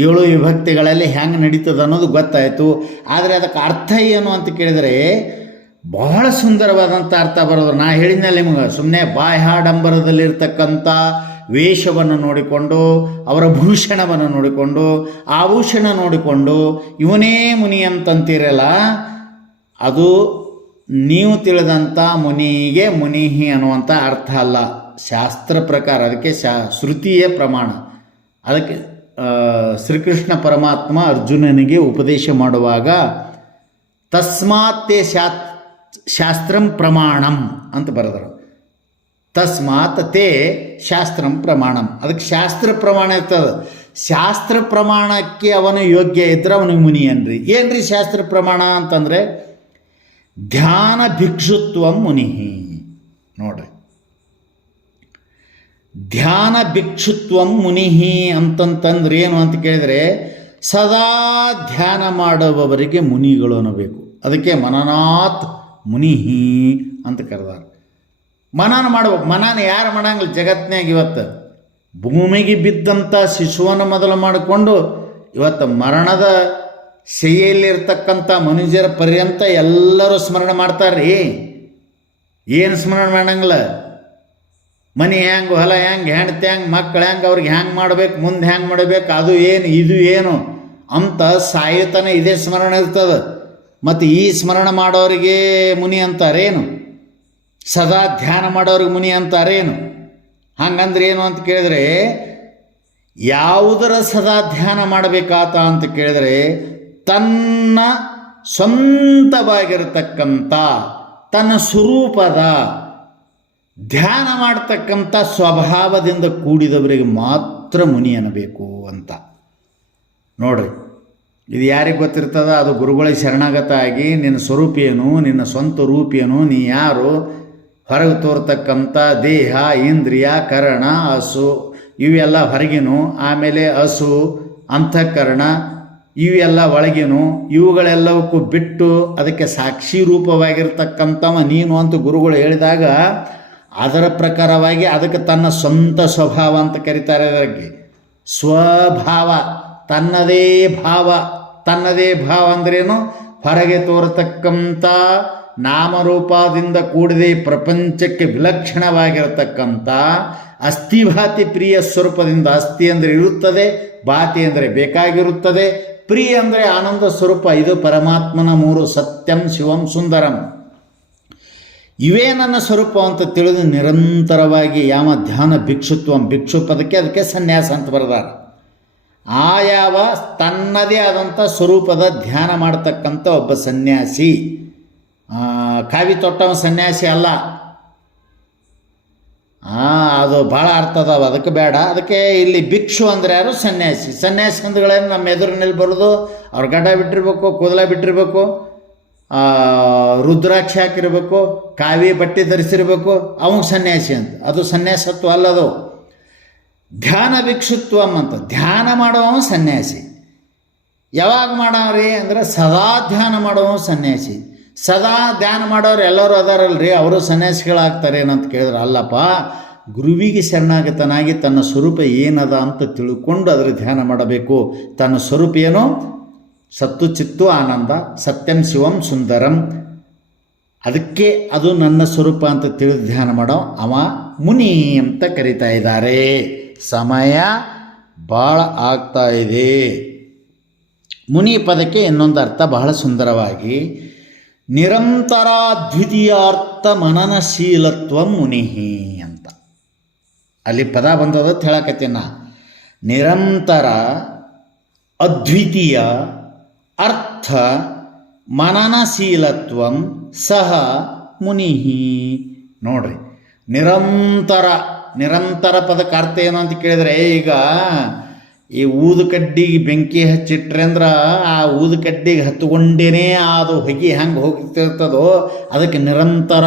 7 ವಿಭಕ್ತಿಗಳಲ್ಲಿ ಹೆಂಗೆ ನಡೀತದೆ ಅನ್ನೋದು ಗೊತ್ತಾಯಿತು. ಆದರೆ ಅದಕ್ಕೆ ಅರ್ಥ ಏನು ಅಂತ ಕೇಳಿದರೆ ಬಹಳ ಸುಂದರವಾದಂಥ ಅರ್ಥ ಬರೋದು. ನಾ ಹೇಳಿದ್ನಲ್ಲಿ ನಿಮಗೆ ಸುಮ್ಮನೆ ಬಾಹ್ಯಾಡಂಬರದಲ್ಲಿರ್ತಕ್ಕಂಥ ವೇಷವನ್ನು ನೋಡಿಕೊಂಡು, ಅವರ ಭೂಷಣವನ್ನು ನೋಡಿಕೊಂಡು, ಆಭೂಷಣ ನೋಡಿಕೊಂಡು ಇವನೇ ಮುನಿ ಅಂತಂತೀರಲ್ಲ, ಅದು ನೀವು ತಿಳಿದಂಥ ಮುನಿಗೆ ಮುನಿಹಿ ಅನ್ನುವಂಥ ಅರ್ಥ ಅಲ್ಲ. ಶಾಸ್ತ್ರ ಪ್ರಕಾರ ಅದಕ್ಕೆ ಶ್ರುತಿಯ ಪ್ರಮಾಣ. ಅದಕ್ಕೆ ಶ್ರೀಕೃಷ್ಣ ಪರಮಾತ್ಮ ಅರ್ಜುನನಿಗೆ ಉಪದೇಶ ಮಾಡುವಾಗ ತಸ್ಮಾತ್ ಶಾಸ್ತ್ರಂ ಪ್ರಮಾಣಂ ಅಂತ ಬರೆದರು. ತಸ್ಮಾತ್ ತೇ ಶಾಸ್ತ್ರಂ ಪ್ರಮಾಣಂ. ಅದಕ್ಕೆ ಶಾಸ್ತ್ರ ಪ್ರಮಾಣ ಇರ್ತದೆ. ಶಾಸ್ತ್ರ ಪ್ರಮಾಣಕ್ಕೆ ಅವನು ಯೋಗ್ಯ ಇದ್ದರೆ ಅವನಿಗೆ ಮುನಿ ಅನ್ರಿ. ಏನ್ರಿ ಶಾಸ್ತ್ರ ಪ್ರಮಾಣ ಅಂತಂದರೆ ಧ್ಯಾನ ಭಿಕ್ಷುತ್ವಂ ಮುನಿಹಿ. ನೋಡ್ರಿ, ಧ್ಯಾನ ಭಿಕ್ಷುತ್ವಂ ಮುನಿಹಿ ಅಂತಂತಂದ್ರೆ ಏನು ಅಂತ ಕೇಳಿದರೆ ಸದಾ ಧ್ಯಾನ ಮಾಡುವವರಿಗೆ ಮುನಿಗಳು ಅನ್ನಬೇಕು. ಅದಕ್ಕೆ ಮನನಾತ್ ಮುನಿಹಿ ಅಂತ ಕರೆದಾರೆ. ಮನನ ಮಾಡ್ಬೇಕು. ಮನನ ಯಾರು ಮಾಡಂಗಿಲ್ಲ ಜಗತ್ತಿನಾಗ. ಇವತ್ತು ಭೂಮಿಗೆ ಬಿದ್ದಂಥ ಶಿಶುವನ್ನು ಮೊದಲು ಮಾಡಿಕೊಂಡು ಇವತ್ತು ಮರಣದ ಶೈಲಿರ್ತಕ್ಕಂಥ ಮನುಷ್ಯರ ಪರ್ಯಂತ ಎಲ್ಲರೂ ಸ್ಮರಣೆ ಮಾಡ್ತಾರೆ. ಏನು ಸ್ಮರಣೆ ಮಾಡಂಗಿಲ್ಲ? ಮನೆ ಹೆಂಗೆ, ಹೊಲ ಹೆಂಗೆ, ಹೆಂಡತಿ ಹೆಂಗೆ, ಮಕ್ಕಳು ಹೆಂಗೆ, ಅವ್ರಿಗೆ ಹೆಂಗೆ ಮಾಡಬೇಕು, ಮುಂದೆ ಹೆಂಗೆ ಮಾಡಬೇಕು, ಅದು ಏನು ಇದು ಏನು ಅಂತ ಸಾಯುತನ ಇದೇ ಸ್ಮರಣೆ ಇರ್ತದೆ. ಮತ್ತು ಈ ಸ್ಮರಣೆ ಮಾಡೋರಿಗೆ ಮುನಿ ಅಂತಾರೇನು? ಸದಾ ಧ್ಯಾನ ಮಾಡೋರಿಗೆ ಮುನಿ ಅಂತಾರೇನು? ಹಂಗಂದ್ರೆ ಏನು ಅಂತ ಕೇಳಿದರೆ ಯಾವುದರ ಸದಾ ಧ್ಯಾನ ಮಾಡಬೇಕಾತ ಅಂತ ಕೇಳಿದರೆ ತನ್ನ ಸ್ವಂತವಾಗಿರತಕ್ಕಂಥ ತನ್ನ ಸ್ವರೂಪದ ಧ್ಯಾನ ಮಾಡ್ತಕ್ಕಂಥ ಸ್ವಭಾವದಿಂದ ಕೂಡಿದವರಿಗೆ ಮಾತ್ರ ಮುನಿ ಅನ್ನಬೇಕು ಅಂತ. ನೋಡ್ರಿ, ಇದು ಯಾರಿಗೆ ಗೊತ್ತಿರ್ತದ? ಅದು ಗುರುಗಳಿಗೆ ಶರಣಾಗತ ಆಗಿ ನಿನ್ನ ಸ್ವರೂಪ ಏನು, ನಿನ್ನ ಸ್ವಂತ ರೂಪ ಏನು, ನೀ ಯಾರು, ಹೊರಗೆ ತೋರ್ತಕ್ಕಂಥ ದೇಹ, ಇಂದ್ರಿಯ, ಕರಣ, ಹಸು ಇವೆಲ್ಲ ಹೊರಗಿನು, ಆಮೇಲೆ ಹಸು, ಅಂತಃಕರಣ ಇವೆಲ್ಲ ಒಳಗಿನು, ಇವುಗಳೆಲ್ಲವಕ್ಕೂ ಬಿಟ್ಟು ಅದಕ್ಕೆ ಸಾಕ್ಷಿ ರೂಪವಾಗಿರ್ತಕ್ಕಂಥವ ನೀನು ಅಂತ ಗುರುಗಳು ಹೇಳಿದಾಗ ಅದರ ಪ್ರಕಾರವಾಗಿ ಅದಕ್ಕೆ ತನ್ನ ಸ್ವಂತ ಸ್ವಭಾವ ಅಂತ ಕರೀತಾರೆ. ಅದಕ್ಕೆ ಸ್ವಭಾವ, ತನ್ನದೇ ಭಾವ. ತನ್ನದೇ ಭಾವ ಅಂದ್ರೇನು? ಹೊರಗೆ ತೋರತಕ್ಕಂಥ ನಾಮರೂಪದಿಂದ ಕೂಡಿದೆ ಪ್ರಪಂಚಕ್ಕೆ ವಿಲಕ್ಷಣವಾಗಿರತಕ್ಕಂಥ ಅಸ್ಥಿಭಾತಿ ಪ್ರಿಯ ಸ್ವರೂಪದಿಂದ. ಅಸ್ಥಿ ಅಂದರೆ ಇರುತ್ತದೆ, ಭಾತಿ ಅಂದರೆ ಬೇಕಾಗಿರುತ್ತದೆ, ಪ್ರಿಯ ಅಂದರೆ ಆನಂದ ಸ್ವರೂಪ. ಇದು ಪರಮಾತ್ಮನ 3 ಸತ್ಯಂ ಶಿವಂ ಸುಂದರಂ. ಇವೇ ನನ್ನ ಸ್ವರೂಪ ಅಂತ ತಿಳಿದು ನಿರಂತರವಾಗಿ ಯಾವ ಧ್ಯಾನ ಭಿಕ್ಷುತ್ವಂ, ಭಿಕ್ಷು ಪದಕ್ಕೆ ಅದಕ್ಕೆ ಸನ್ಯಾಸ ಅಂತ ಬರೆದಾರ. ಯಾವ ತನ್ನದೇ ಆದಂಥ ಸ್ವರೂಪದ ಧ್ಯಾನ ಮಾಡ್ತಕ್ಕಂಥ ಒಬ್ಬ ಸನ್ಯಾಸಿ. ಕಾವಿ ತೊಟ್ಟವ ಸನ್ಯಾಸಿ ಅಲ್ಲ. ಅದು ಭಾಳ ಅರ್ಥ ಅದಾವ, ಅದಕ್ಕೆ ಬೇಡ. ಅದಕ್ಕೆ ಇಲ್ಲಿ ಭಿಕ್ಷು ಅಂದರೆ ಯಾರು? ಸನ್ಯಾಸಿ. ಸನ್ಯಾಸಿ ಅಂದ್ಗಳೇನು ನಮ್ಮ ಎದುರಿನಲ್ಲಿ ಬರೋದು, ಅವ್ರ ಗಡ್ಡ ಬಿಟ್ಟಿರ್ಬೇಕು, ಕೂದಲ ಬಿಟ್ಟಿರ್ಬೇಕು, ರುದ್ರಾಕ್ಷಿ ಹಾಕಿರ್ಬೇಕು, ಕಾವಿ ಬಟ್ಟೆ ಧರಿಸಿರ್ಬೇಕು, ಅವಂಗೆ ಸನ್ಯಾಸಿ ಅಂತ. ಅದು ಸನ್ಯಾಸತ್ವ ಅಲ್ಲದು. ಧ್ಯಾನ ಭಿಕ್ಷುತ್ವಂ ಅಂತ. ಧ್ಯಾನ ಮಾಡುವವ ಸನ್ಯಾಸಿ. ಯಾವಾಗ ಮಾಡವ್ರಿ ಅಂದರೆ ಸದಾ ಧ್ಯಾನ ಮಾಡುವ ಸನ್ಯಾಸಿ. ಸದಾ ಧ್ಯಾನ ಮಾಡೋರು ಎಲ್ಲರೂ ಅದಾರಲ್ರಿ, ಅವರು ಸನ್ಯಾಸಿಗಳಾಗ್ತಾರೆ ಏನಂತ ಕೇಳಿದ್ರೆ ಅಲ್ಲಪ್ಪ. ಗುರುವಿಗೆ ಶರಣಾಗತನಾಗಿ ತನ್ನ ಸ್ವರೂಪ ಏನದ ಅಂತ ತಿಳ್ಕೊಂಡು ಅದರ ಧ್ಯಾನ ಮಾಡಬೇಕು. ತನ್ನ ಸ್ವರೂಪ ಏನು? ಸತ್ತು ಚಿತ್ತು ಆನಂದ, ಸತ್ಯಂ ಶಿವಂ ಸುಂದರಂ. ಅದಕ್ಕೆ ಅದು ನನ್ನ ಸ್ವರೂಪ ಅಂತ ತಿಳಿದು ಧ್ಯಾನ ಮಾಡೋ ಅವ ಮುನಿ ಅಂತ ಕರೀತಾ ಇದ್ದಾರೆ. ಸಮಯ ಭಾಳ ಆಗ್ತಾ ಇದೆ. ಮುನಿ ಪದಕ್ಕೆ ಇನ್ನೊಂದು ಅರ್ಥ ಬಹಳ ಸುಂದರವಾಗಿ ನಿರಂತರ ದ್ವಿತೀಯಾರ್ಥ ಮನನಶೀಲತ್ವ ಮುನಿಹಿ ಅಂತ ಅಲ್ಲಿ ಪದ ಬಂದದ ಹೇಳಕತ್ತೀನ. ನಿರಂತರ ಅದ್ವಿತೀಯ ಅರ್ಥ ಮನನಶೀಲತ್ವಂ ಸಹ ಮುನಿಹಿ. ನೋಡ್ರಿ, ನಿರಂತರ ನಿರಂತರ ಪದಕ್ಕೆ ಅರ್ಥ ಏನು ಅಂತ ಕೇಳಿದರೆ, ಈಗ ಈ ಊದುಕಡ್ಡಿಗೆ ಬೆಂಕಿ ಹಚ್ಚಿಟ್ರೆ ಅಂದ್ರೆ ಆ ಊದುಕಡ್ಡಿಗೆ ಹತ್ತುಕೊಂಡೇನೆ ಅದು ಹೊಗೆ ಹೆಂಗೆ ಹೋಗ್ತಿರ್ತದೋ ಅದಕ್ಕೆ ನಿರಂತರ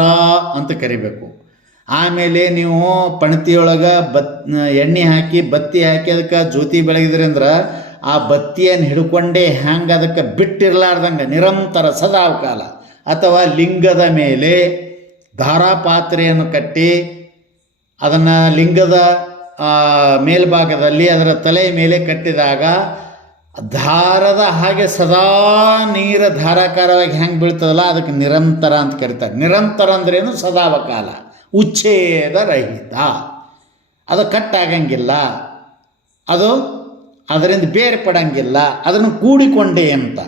ಅಂತ ಕರಿಬೇಕು. ಆಮೇಲೆ ನೀವು ಪಣತಿಯೊಳಗೆ ಎಣ್ಣೆ ಹಾಕಿ ಬತ್ತಿ ಹಾಕಿ ಅದಕ್ಕೆ ಜ್ಯೋತಿ ಬೆಳಗಿದ್ರಿ ಅಂದ್ರೆ ಆ ಬತ್ತಿಯನ್ನು ಹಿಡ್ಕೊಂಡೇ ಹ್ಯಾಂಗೆ ಅದಕ್ಕೆ ಬಿಟ್ಟಿರ್ಲಾರ್ದಂಗೆ ನಿರಂತರ ಸದಾಕಾಲ. ಅಥವಾ ಲಿಂಗದ ಮೇಲೆ ಧಾರಾಪಾತ್ರೆಯನ್ನು ಕಟ್ಟಿ ಅದನ್ನು ಲಿಂಗದ ಮೇಲ್ಭಾಗದಲ್ಲಿ ಅದರ ತಲೆ ಮೇಲೆ ಕಟ್ಟಿದಾಗ ದಾರದ ಹಾಗೆ ಸದಾ ನೀರು ಧಾರಾಕಾರವಾಗಿ ಹೆಂಗೆ ಬೀಳ್ತದಲ್ಲ ಅದಕ್ಕೆ ನಿರಂತರ ಅಂತ ಕರೀತಾರೆ. ನಿರಂತರ ಅಂದ್ರೇನು? ಸದಾವಕಾಲ, ಉಚ್ಛೇದ ರಹಿತ, ಅದು ಕಟ್ಟಾಗಂಗಿಲ್ಲ, ಅದು ಅದರಿಂದ ಬೇರ್ಪಡಂಗಿಲ್ಲ, ಅದನ್ನು ಕೂಡಿಕೊಂಡೇ ಅಂತ.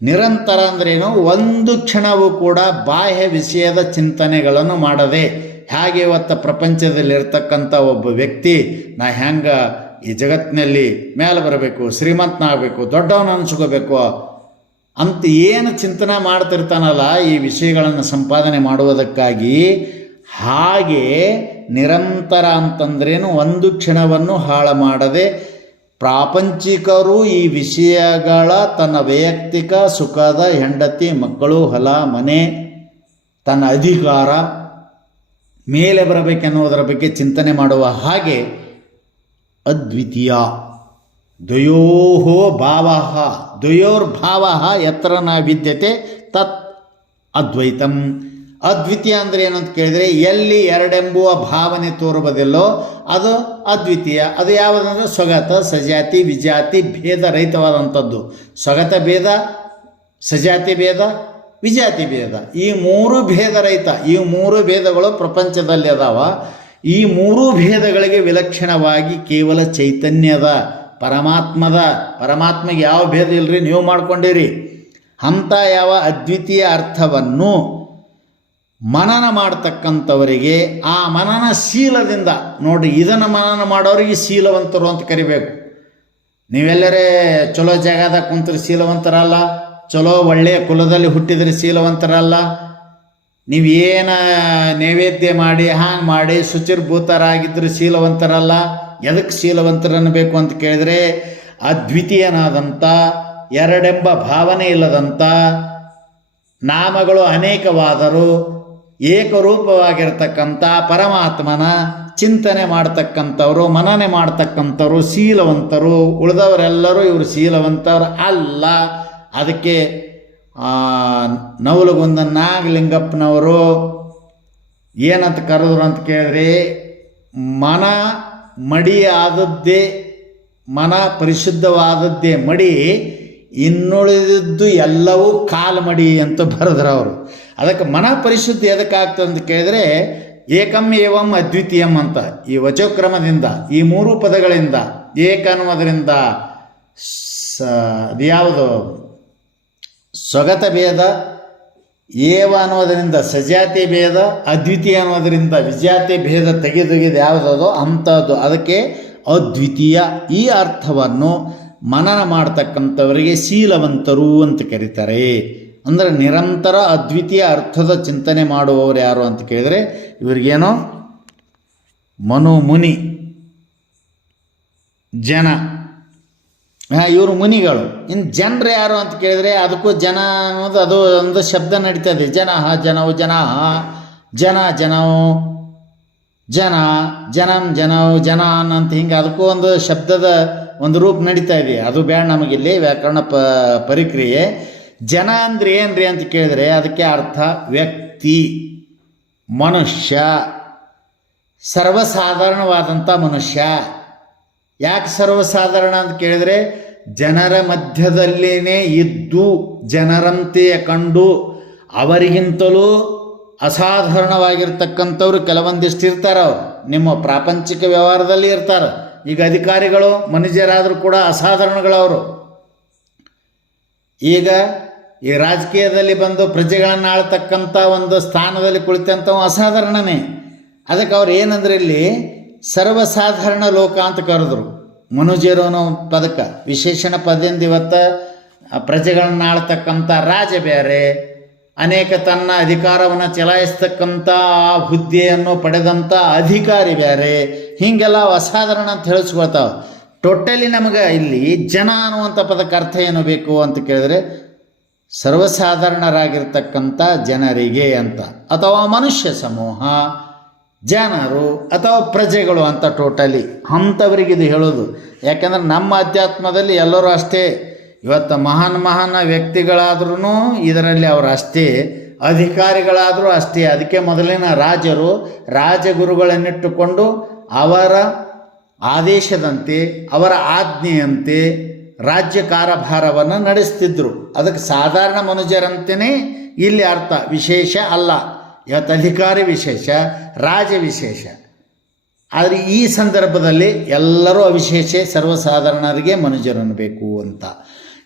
ನಿರಂತರ ಅಂದ್ರೇನು? ಒಂದು ಕ್ಷಣವೂ ಕೂಡ ಬಾಹ್ಯ ವಿಷಯದ ಚಿಂತನೆಗಳನ್ನು ಮಾಡದೆ, ಹೇಗೆ ಇವತ್ತು ಪ್ರಪಂಚದಲ್ಲಿರ್ತಕ್ಕಂಥ ಒಬ್ಬ ವ್ಯಕ್ತಿ ನಾ ಹೆಂಗೆ ಈ ಜಗತ್ತಿನಲ್ಲಿ ಮೇಲೆ ಬರಬೇಕು, ಶ್ರೀಮಂತನಾಗಬೇಕು, ದೊಡ್ಡವನು ಅನಿಸ್ಕೋಬೇಕು ಅಂತ ಏನು ಚಿಂತನೆ ಮಾಡ್ತಿರ್ತಾನಲ್ಲ ಈ ವಿಷಯಗಳನ್ನು ಸಂಪಾದನೆ ಮಾಡುವುದಕ್ಕಾಗಿ, ಹಾಗೆ ನಿರಂತರ ಅಂತಂದ್ರೇನು? ಒಂದು ಕ್ಷಣವನ್ನು ಹಾಳು ಮಾಡದೆ ಪ್ರಾಪಂಚಿಕರು ಈ ವಿಷಯಗಳ ತನ್ನ ವೈಯಕ್ತಿಕ ಸುಖದ ಹೆಂಡತಿ ಮಕ್ಕಳು ಹೊಲ ಮನೆ ತನ್ನ ಅಧಿಕಾರ ಮೇಲೆ ಬರಬೇಕೆನ್ನುವುದರ ಬಗ್ಗೆ ಚಿಂತನೆ ಮಾಡುವ ಹಾಗೆ ಅದ್ವಿತೀಯ ದ್ವಯೋಹೋ ಭಾವಃ ದ್ವಯೋರ್ಭಾವಃ ಯತ್ರ ನ ವಿದ್ಯತೆ ತತ್ ಅದ್ವೈತಂ. ಅದ್ವಿತೀಯ ಅಂದರೆ ಏನಂತ ಕೇಳಿದರೆ, ಎಲ್ಲಿ ಎರಡೆಂಬುವ ಭಾವನೆ ತೋರುವುದಿಲ್ಲೋ ಅದು ಅದ್ವಿತೀಯ. ಅದು ಯಾವುದಂದರೆ ಸ್ವಗತ ಸಜಾತಿ ವಿಜಾತಿ ಭೇದ ರಹಿತವಾದಂಥದ್ದು. ಸ್ವಗತ ಭೇದ, ಸಜಾತಿ ಭೇದ, ವಿಜಾತಿ ಭೇದ, ಈ ಮೂರು ಭೇದ ರಹಿತ. ಈ ಮೂರು ಭೇದಗಳು ಪ್ರಪಂಚದಲ್ಲಿ ಅದಾವ. ಈ ಮೂರೂ ಭೇದಗಳಿಗೆ ವಿಲಕ್ಷಣವಾಗಿ ಕೇವಲ ಚೈತನ್ಯದ ಪರಮಾತ್ಮಗೆ ಯಾವ ಭೇದ ಇಲ್ಲರಿ, ನೀವು ಮಾಡ್ಕೊಂಡಿರಿ ಅಂಥ ಯಾವ ಅದ್ವಿತೀಯ ಅರ್ಥವನ್ನು ಮನನ ಮಾಡ್ತಕ್ಕಂಥವರಿಗೆ ಆ ಮನನಶೀಲದಿಂದ ನೋಡಿ, ಇದನ್ನು ಮನನ ಮಾಡೋರಿಗೆ ಶೀಲವಂತರು ಅಂತ ಕರಿಬೇಕು. ನೀವೆಲ್ಲರೇ ಚಲೋ ಜಾಗದಾಗ ಕುಂತ್ರೆ ಶೀಲವಂತರಲ್ಲ, ಚಲೋ ಒಳ್ಳೆಯ ಕುಲದಲ್ಲಿ ಹುಟ್ಟಿದರೆ ಶೀಲವಂತರಲ್ಲ. ನೀವೇನು ನೈವೇದ್ಯ ಮಾಡಿ ಹಾಂಗೆ ಮಾಡಿ ಶುಚಿರ್ಭೂತರಾಗಿದ್ದರೆ ಶೀಲವಂತರಲ್ಲ. ಎದಕ್ಕೆ ಶೀಲವಂತರನ್ನಬೇಕು ಅಂತ ಕೇಳಿದರೆ, ಅದ್ವಿತೀಯನಾದಂಥ ಎರಡೆಂಬ ಭಾವನೆ ಇಲ್ಲದಂಥ ನಾಮಗಳು ಅನೇಕವಾದರೂ ಏಕರೂಪವಾಗಿರ್ತಕ್ಕಂಥ ಪರಮಾತ್ಮನ ಚಿಂತನೆ ಮಾಡ್ತಕ್ಕಂಥವ್ರು, ಮನನೆ ಮಾಡ್ತಕ್ಕಂಥವ್ರು ಶೀಲವಂತರು. ಉಳಿದವರೆಲ್ಲರೂ ಇವರು ಶೀಲವಂತರು ಅಲ್ಲ. ಅದಕ್ಕೆ ನವಲಗುಂದ ನಾಗಲಿಂಗಪ್ಪನವರು ಏನಂತ ಕರೆದ್ರು ಅಂತ ಕೇಳಿದ್ರೆ, ಮನ ಮಡಿ ಆದದ್ದೇ, ಮನ ಪರಿಶುದ್ಧವಾದದ್ದೇ ಮಡಿ, ಇನ್ನುಳಿದಿದ್ದು ಎಲ್ಲವೂ ಕಾಲ್ಮಡಿ ಅಂತ ಬರೆದ್ರು ಅವರು. ಅದಕ್ಕೆ ಮನ ಪರಿಶುದ್ಧಿ ಎದಕ್ಕಾಗ್ತದೆ ಅಂತ ಕೇಳಿದರೆ, ಏಕಂ ಏವಂ ಅದ್ವಿತೀಯಂ ಅಂತ ಈ ವಚೋಕ್ರಮದಿಂದ ಈ ಮೂರು ಪದಗಳಿಂದ ಏಕ ಅನ್ನುವುದರಿಂದ ಯಾವುದು ಸ್ವಗತ ಭೇದ, ಏವ ಅನ್ನೋದರಿಂದ ಸಜಾತಿ ಭೇದ, ಅದ್ವಿತೀಯ ಅನ್ನೋದರಿಂದ ವಿಜಾತಿ ಭೇದ ತೆಗೆದು ಯಾವುದೋ ಅಂಥದ್ದು. ಅದಕ್ಕೆ ಅದ್ವಿತೀಯ ಈ ಅರ್ಥವನ್ನು ಮನನ ಮಾಡ್ತಕ್ಕಂಥವರಿಗೆ ಶೀಲವಂತರು ಅಂತ ಕರೀತಾರೆ. ಅಂದರೆ ನಿರಂತರ ಅದ್ವಿತೀಯ ಅರ್ಥದ ಚಿಂತನೆ ಮಾಡುವವರು ಯಾರು ಅಂತ ಕೇಳಿದರೆ, ಇವರಿಗೇನೋ ಮನು ಮುನಿ ಜನ, ಇವರು ಮುನಿಗಳು. ಇನ್ನು ಜನರು ಯಾರು ಅಂತ ಕೇಳಿದರೆ, ಅದಕ್ಕೂ ಜನ ಅನ್ನೋದು ಅದು ಒಂದು ಶಬ್ದ ನಡೀತದೆ. ಜನವು ಜನವು ಜನಾನ್ ಅಂತ ಹಿಂಗೆ ಅದಕ್ಕೂ ಒಂದು ಶಬ್ದದ ಒಂದು ರೂಪ ನಡೀತಾ ಇದೆ. ಅದು ಬೇಡ ನಮಗಿಲ್ಲಿ ವ್ಯಾಕರಣ ಪರಿಕ್ರಿಯೆ. ಜನ ಅಂದರೆ ಏನ್ರಿ ಅಂತ ಕೇಳಿದರೆ, ಅದಕ್ಕೆ ಅರ್ಥ ವ್ಯಕ್ತಿ, ಮನುಷ್ಯ, ಸರ್ವಸಾಧಾರಣವಾದಂಥ ಮನುಷ್ಯ. ಯಾಕೆ ಸರ್ವಸಾಧಾರಣ ಅಂತ ಕೇಳಿದರೆ, ಜನರ ಮಧ್ಯದಲ್ಲಿನೇ ಇದ್ದು ಜನರಂತೆಯೇ ಕಂಡು ಅವರಿಗಿಂತಲೂ ಅಸಾಧಾರಣವಾಗಿರ್ತಕ್ಕಂಥವ್ರು ಕೆಲವೊಂದಿಷ್ಟು ಇರ್ತಾರೆ. ಅವರು ನಿಮ್ಮ ಪ್ರಾಪಂಚಿಕ ವ್ಯವಹಾರದಲ್ಲಿ ಇರ್ತಾರೆ. ಈಗ ಅಧಿಕಾರಿಗಳು ಮನುಷ್ಯರಾದರೂ ಕೂಡ ಅಸಾಧಾರಣಗಳವರು. ಈಗ ಈ ರಾಜಕೀಯದಲ್ಲಿ ಬಂದು ಪ್ರಜೆಗಳನ್ನು ಆಳ್ತಕ್ಕಂಥ ಒಂದು ಸ್ಥಾನದಲ್ಲಿ ಕುಳಿತಂಥವು ಅಸಾಧಾರಣನೇ. ಅದಕ್ಕೆ ಅವ್ರು ಏನಂದ್ರೆ ಇಲ್ಲಿ ಸರ್ವಸಾಧಾರಣ ಲೋಕ ಅಂತ ಕರೆದ್ರು. ಮನುಜರು ಅನ್ನೋ ಪದಕ್ಕೆ ವಿಶೇಷಣ ಪದದಿಂದ ಇವತ್ತು ಪ್ರಜೆಗಳನ್ನ ಆಳ್ತಕ್ಕಂಥ ರಾಜ ಬೇರೆ, ಅನೇಕ ತನ್ನ ಅಧಿಕಾರವನ್ನು ಚಲಾಯಿಸ್ತಕ್ಕಂಥ ಆ ಹುದ್ದೆಯನ್ನು ಪಡೆದಂಥ ಅಧಿಕಾರಿ ಬೇರೆ, ಹೀಗೆಲ್ಲ ಅಸಾಧಾರಣ ಅಂತ ಹೇಳಿಸ್ಕೊಳ್ತಾವೆ. ಟೋಟಲಿ ನಮಗೆ ಇಲ್ಲಿ ಜನ ಅನ್ನುವಂಥ ಪದಕ್ಕೆ ಅರ್ಥ ಏನು ಬೇಕು ಅಂತ ಕೇಳಿದ್ರೆ ಸರ್ವಸಾಧಾರಣರಾಗಿರ್ತಕ್ಕಂಥ ಜನರಿಗೆ ಅಂತ, ಅಥವಾ ಮನುಷ್ಯ ಸಮೂಹ, ಜನರು ಅಥವಾ ಪ್ರಜೆಗಳು ಅಂತ ಟೋಟಲಿ ಅಂಥವರಿಗೆ ಇದು ಹೇಳೋದು. ಯಾಕೆಂದ್ರೆ ನಮ್ಮ ಅಧ್ಯಾತ್ಮದಲ್ಲಿ ಎಲ್ಲರೂ ಅಷ್ಟೇ, ಇವತ್ತು ಮಹಾನ್ ವ್ಯಕ್ತಿಗಳಾದ್ರೂ ಇದರಲ್ಲಿ ಅವರು ಅಷ್ಟೇ, ಅಧಿಕಾರಿಗಳಾದರೂ ಅಷ್ಟೇ. ಅದಕ್ಕೆ ಮೊದಲಿನ ರಾಜರು ರಾಜಗುರುಗಳನ್ನಿಟ್ಟುಕೊಂಡು ಅವರ ಆದೇಶದಂತೆ ಅವರ ಆಜ್ಞೆಯಂತೆ ರಾಜ್ಯ ಕಾರ್ಯಭಾರವನ್ನು ನಡೆಸ್ತಿದ್ರು. ಅದಕ್ಕೆ ಸಾಧಾರಣ ಮನುಷ್ಯರಂತೆಯೇ ಇಲ್ಲಿ ಅರ್ಥ, ವಿಶೇಷ ಅಲ್ಲ. ಇವತ್ತು ಅಧಿಕಾರಿ ವಿಶೇಷ, ರಾಜ ವಿಶೇಷ. ಆದರೆ ಈ ಸಂದರ್ಭದಲ್ಲಿ ಎಲ್ಲರೂ ಅವಿಶೇಷ, ಸರ್ವಸಾಧಾರಣರಿಗೆ ಮನುಷ್ಯರನ್ನು ಬೇಕು ಅಂತ.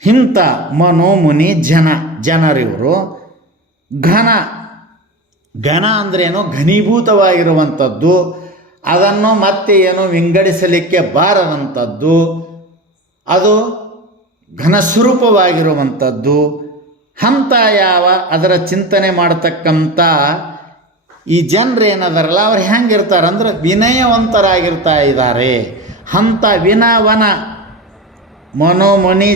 ಇಂಥ ಮನೋಮುನಿ ಜನರಿವರು ಘನ ಅಂದ್ರೇನು, ಘನೀಭೂತವಾಗಿರುವಂಥದ್ದು, ಅದನ್ನು ಮತ್ತೆ ಏನು ವಿಂಗಡಿಸಲಿಕ್ಕೆ ಬಾರದಂಥದ್ದು, ಅದು ಘನಸ್ವರೂಪವಾಗಿರುವಂಥದ್ದು. ಅಂಥ ಅದರ ಚಿಂತನೆ ಮಾಡತಕ್ಕಂಥ ಈ ಜನರೇನದಾರಲ್ಲ ಅವ್ರು ಹೆಂಗಿರ್ತಾರೆ ಅಂದ್ರೆ ವಿನಯವಂತರಾಗಿರ್ತಾ ಇದ್ದಾರೆ. ಅಂಥ ವಿನವನ ಮನೋಮುನಿ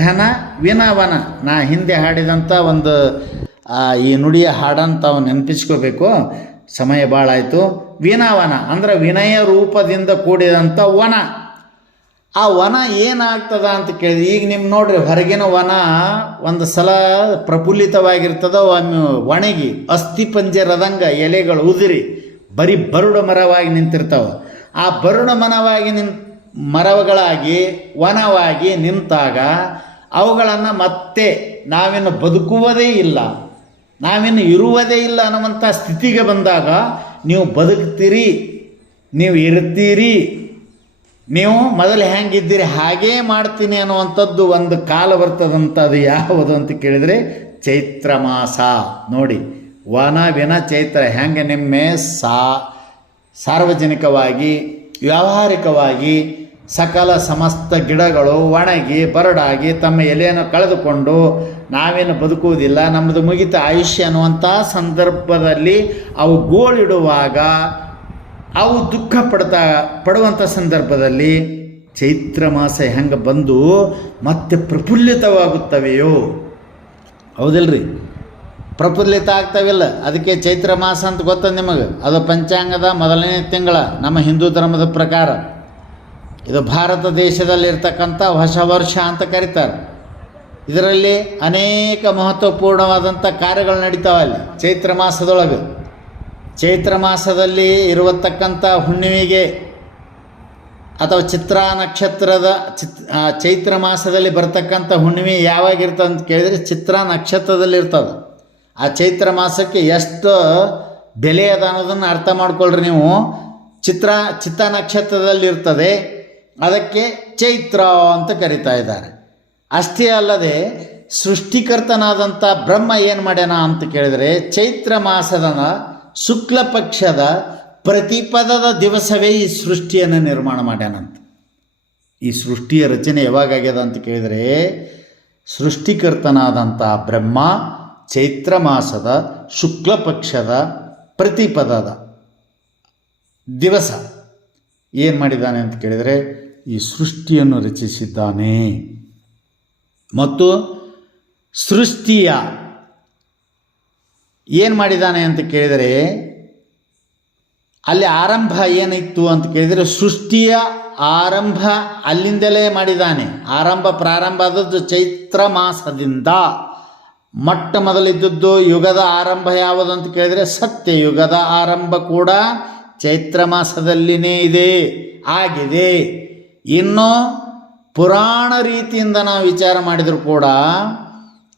ಘನ ವಿನವನ, ನಾ ಹಿಂದೆ ಹಾಡಿದಂಥ ಒಂದು ಈ ನುಡಿಯ ಹಾಡಂತ ತಾವು ನೆನಪಿಸ್ಕೋಬೇಕು, ಸಮಯ ಭಾಳ ಆಯಿತು. ವಿನವನ ಅಂದ್ರೆ ವಿನಯ ರೂಪದಿಂದ ಕೂಡಿದಂಥ ವನ. ಆ ವನ ಏನಾಗ್ತದ ಅಂತ ಕೇಳಿದ್ರೆ, ಈಗ ನಿಮ್ಮ ನೋಡ್ರಿ ಹೊರಗಿನ ವನ ಒಂದು ಸಲ ಪ್ರಫುಲ್ಲಿತವಾಗಿರ್ತದ, ಒಮ್ಮೆ ಒಣಗಿ ಅಸ್ಥಿ ಪಂಜರದಂಗ ಎಲೆಗಳು ಉದುರಿ ಬರೀ ಬರುಡು ಮರವಾಗಿ ನಿಂತಿರ್ತಾವೆ. ಆ ಬರುಡು ಮರಗಳಾಗಿ ವನವಾಗಿ ನಿಂತಾಗ ಅವುಗಳನ್ನು ಮತ್ತೆ ನಾವಿನ್ನು ಬದುಕುವುದೇ ಇಲ್ಲ, ನಾವಿನ್ನು ಇರುವುದೇ ಇಲ್ಲ ಅನ್ನುವಂಥ ಸ್ಥಿತಿಗೆ ಬಂದಾಗ ನೀವು ಬದುಕ್ತೀರಿ, ನೀವು ಇರ್ತೀರಿ, ನೀವು ಮೊದಲು ಹೆಂಗಿದ್ದೀರಿ ಹಾಗೇ ಮಾಡ್ತೀನಿ ಅನ್ನುವಂಥದ್ದು ಒಂದು ಕಾಲ ಬರ್ತದಂಥ. ಅದು ಯಾವುದು ಅಂತ ಕೇಳಿದರೆ ಚೈತ್ರ ಮಾಸ. ನೋಡಿ, ವನ ಚೈತ್ರ ಹೆಂಗೆ ನಿಮ್ಮೆ ಸಾರ್ವಜನಿಕವಾಗಿ ವ್ಯಾವಹಾರಿಕವಾಗಿ ಸಕಲ ಸಮಸ್ತ ಗಿಡಗಳು ಒಣಗಿ ಬರಡಾಗಿ ತಮ್ಮ ಎಲೆಯನ್ನು ಕಳೆದುಕೊಂಡು ನಾವೇನು ಬದುಕುವುದಿಲ್ಲ, ನಮ್ಮದು ಮುಗಿತ ಆಯುಷ್ಯ ಅನ್ನುವಂಥ ಸಂದರ್ಭದಲ್ಲಿ ಅವು ಗೋಳಿಡುವಾಗ, ಅವು ದುಃಖ ಪಡುವಂಥ ಸಂದರ್ಭದಲ್ಲಿ ಚೈತ್ರ ಮಾಸ ಹೆಂಗೆ ಬಂದು ಮತ್ತೆ ಪ್ರಫುಲ್ಲಿತವಾಗುತ್ತವೆಯೋ, ಹೌದಿಲ್ರಿ? ಪ್ರಫುಲ್ಲಿತ ಆಗ್ತಾವಿಲ್ಲ, ಅದಕ್ಕೆ ಚೈತ್ರ ಮಾಸ ಅಂತ ಗೊತ್ತದ ನಿಮಗೆ. ಅದು ಪಂಚಾಂಗದ ಮೊದಲನೇ ತಿಂಗಳ ನಮ್ಮ ಹಿಂದೂ ಧರ್ಮದ ಪ್ರಕಾರ. ಇದು ಭಾರತ ದೇಶದಲ್ಲಿರ್ತಕ್ಕಂಥ ಹೊಸ ವರ್ಷ ಅಂತ ಕರೀತಾರೆ. ಇದರಲ್ಲಿ ಅನೇಕ ಮಹತ್ವಪೂರ್ಣವಾದಂಥ ಕಾರ್ಯಗಳು ನಡೀತಾವೆ ಅಲ್ಲಿ ಚೈತ್ರ ಮಾಸದೊಳಗೆ. ಚೈತ್ರ ಮಾಸದಲ್ಲಿ ಇರತಕ್ಕಂಥ ಹುಣ್ಣಿಮೆಗೆ ಅಥವಾ ಚಿತ್ರಾ ನಕ್ಷತ್ರದ ಚೈತ್ರ ಮಾಸದಲ್ಲಿ ಬರ್ತಕ್ಕಂಥ ಹುಣ್ಣಿಮೆ ಯಾವಾಗಿರ್ತದೆ ಅಂತ ಕೇಳಿದರೆ ಚಿತ್ರಾ ನಕ್ಷತ್ರದಲ್ಲಿ ಇರ್ತದೆ. ಆ ಚೈತ್ರ ಮಾಸಕ್ಕೆ ಎಷ್ಟು ಬೆಲೆ ಅದ ಅನ್ನೋದನ್ನು ಅರ್ಥ ಮಾಡ್ಕೊಳ್ರಿ ನೀವು. ಚಿತ್ತ ನಕ್ಷತ್ರದಲ್ಲಿ ಇರ್ತದೆ, ಅದಕ್ಕೆ ಚೈತ್ರ ಅಂತ ಕರೀತಾ ಇದ್ದಾರೆ. ಅಷ್ಟೇ ಅಲ್ಲದೆ ಸೃಷ್ಟಿಕರ್ತನಾದಂಥ ಬ್ರಹ್ಮ ಏನು ಮಾಡ್ಯಾನ ಅಂತ ಕೇಳಿದರೆ ಚೈತ್ರ ಮಾಸದ ಶುಕ್ಲ ಪಕ್ಷದ ಪ್ರತಿಪದದ ದಿವಸವೇ ಈ ಸೃಷ್ಟಿಯನ್ನು ನಿರ್ಮಾಣ ಮಾಡ್ಯಾನಂತ. ಈ ಸೃಷ್ಟಿಯ ರಚನೆ ಯಾವಾಗ್ಯದ ಅಂತ ಕೇಳಿದರೆ ಸೃಷ್ಟಿಕರ್ತನಾದಂಥ ಬ್ರಹ್ಮ ಚೈತ್ರ ಮಾಸದ ಶುಕ್ಲ ಪಕ್ಷದ ಪ್ರತಿಪದದ ದಿವಸ ಏನು ಮಾಡಿದ್ದಾನೆ ಅಂತ ಕೇಳಿದರೆ ಈ ಸೃಷ್ಟಿಯನ್ನು ರಚಿಸಿದ್ದಾನೆ. ಮತ್ತು ಸೃಷ್ಟಿಯ ಏನು ಮಾಡಿದ್ದಾನೆ ಅಂತ ಕೇಳಿದರೆ ಅಲ್ಲಿ ಆರಂಭ ಏನಿತ್ತು ಅಂತ ಕೇಳಿದರೆ ಸೃಷ್ಟಿಯ ಆರಂಭ ಅಲ್ಲಿಂದಲೇ ಮಾಡಿದ್ದಾನೆ. ಪ್ರಾರಂಭ ಆದದ್ದು ಚೈತ್ರ ಮಾಸದಿಂದ. ಮೊಟ್ಟ ಮೊದಲಿದ್ದದ್ದು ಯುಗದ ಆರಂಭ ಯಾವುದು ಅಂತ ಕೇಳಿದರೆ ಸತ್ಯಯುಗದ ಆರಂಭ ಕೂಡ ಚೈತ್ರ ಮಾಸದಲ್ಲಿನೇ ಆಗಿದೆ. ಇನ್ನು ಪುರಾಣ ರೀತಿಯಿಂದ ನಾವು ವಿಚಾರ ಮಾಡಿದರೂ ಕೂಡ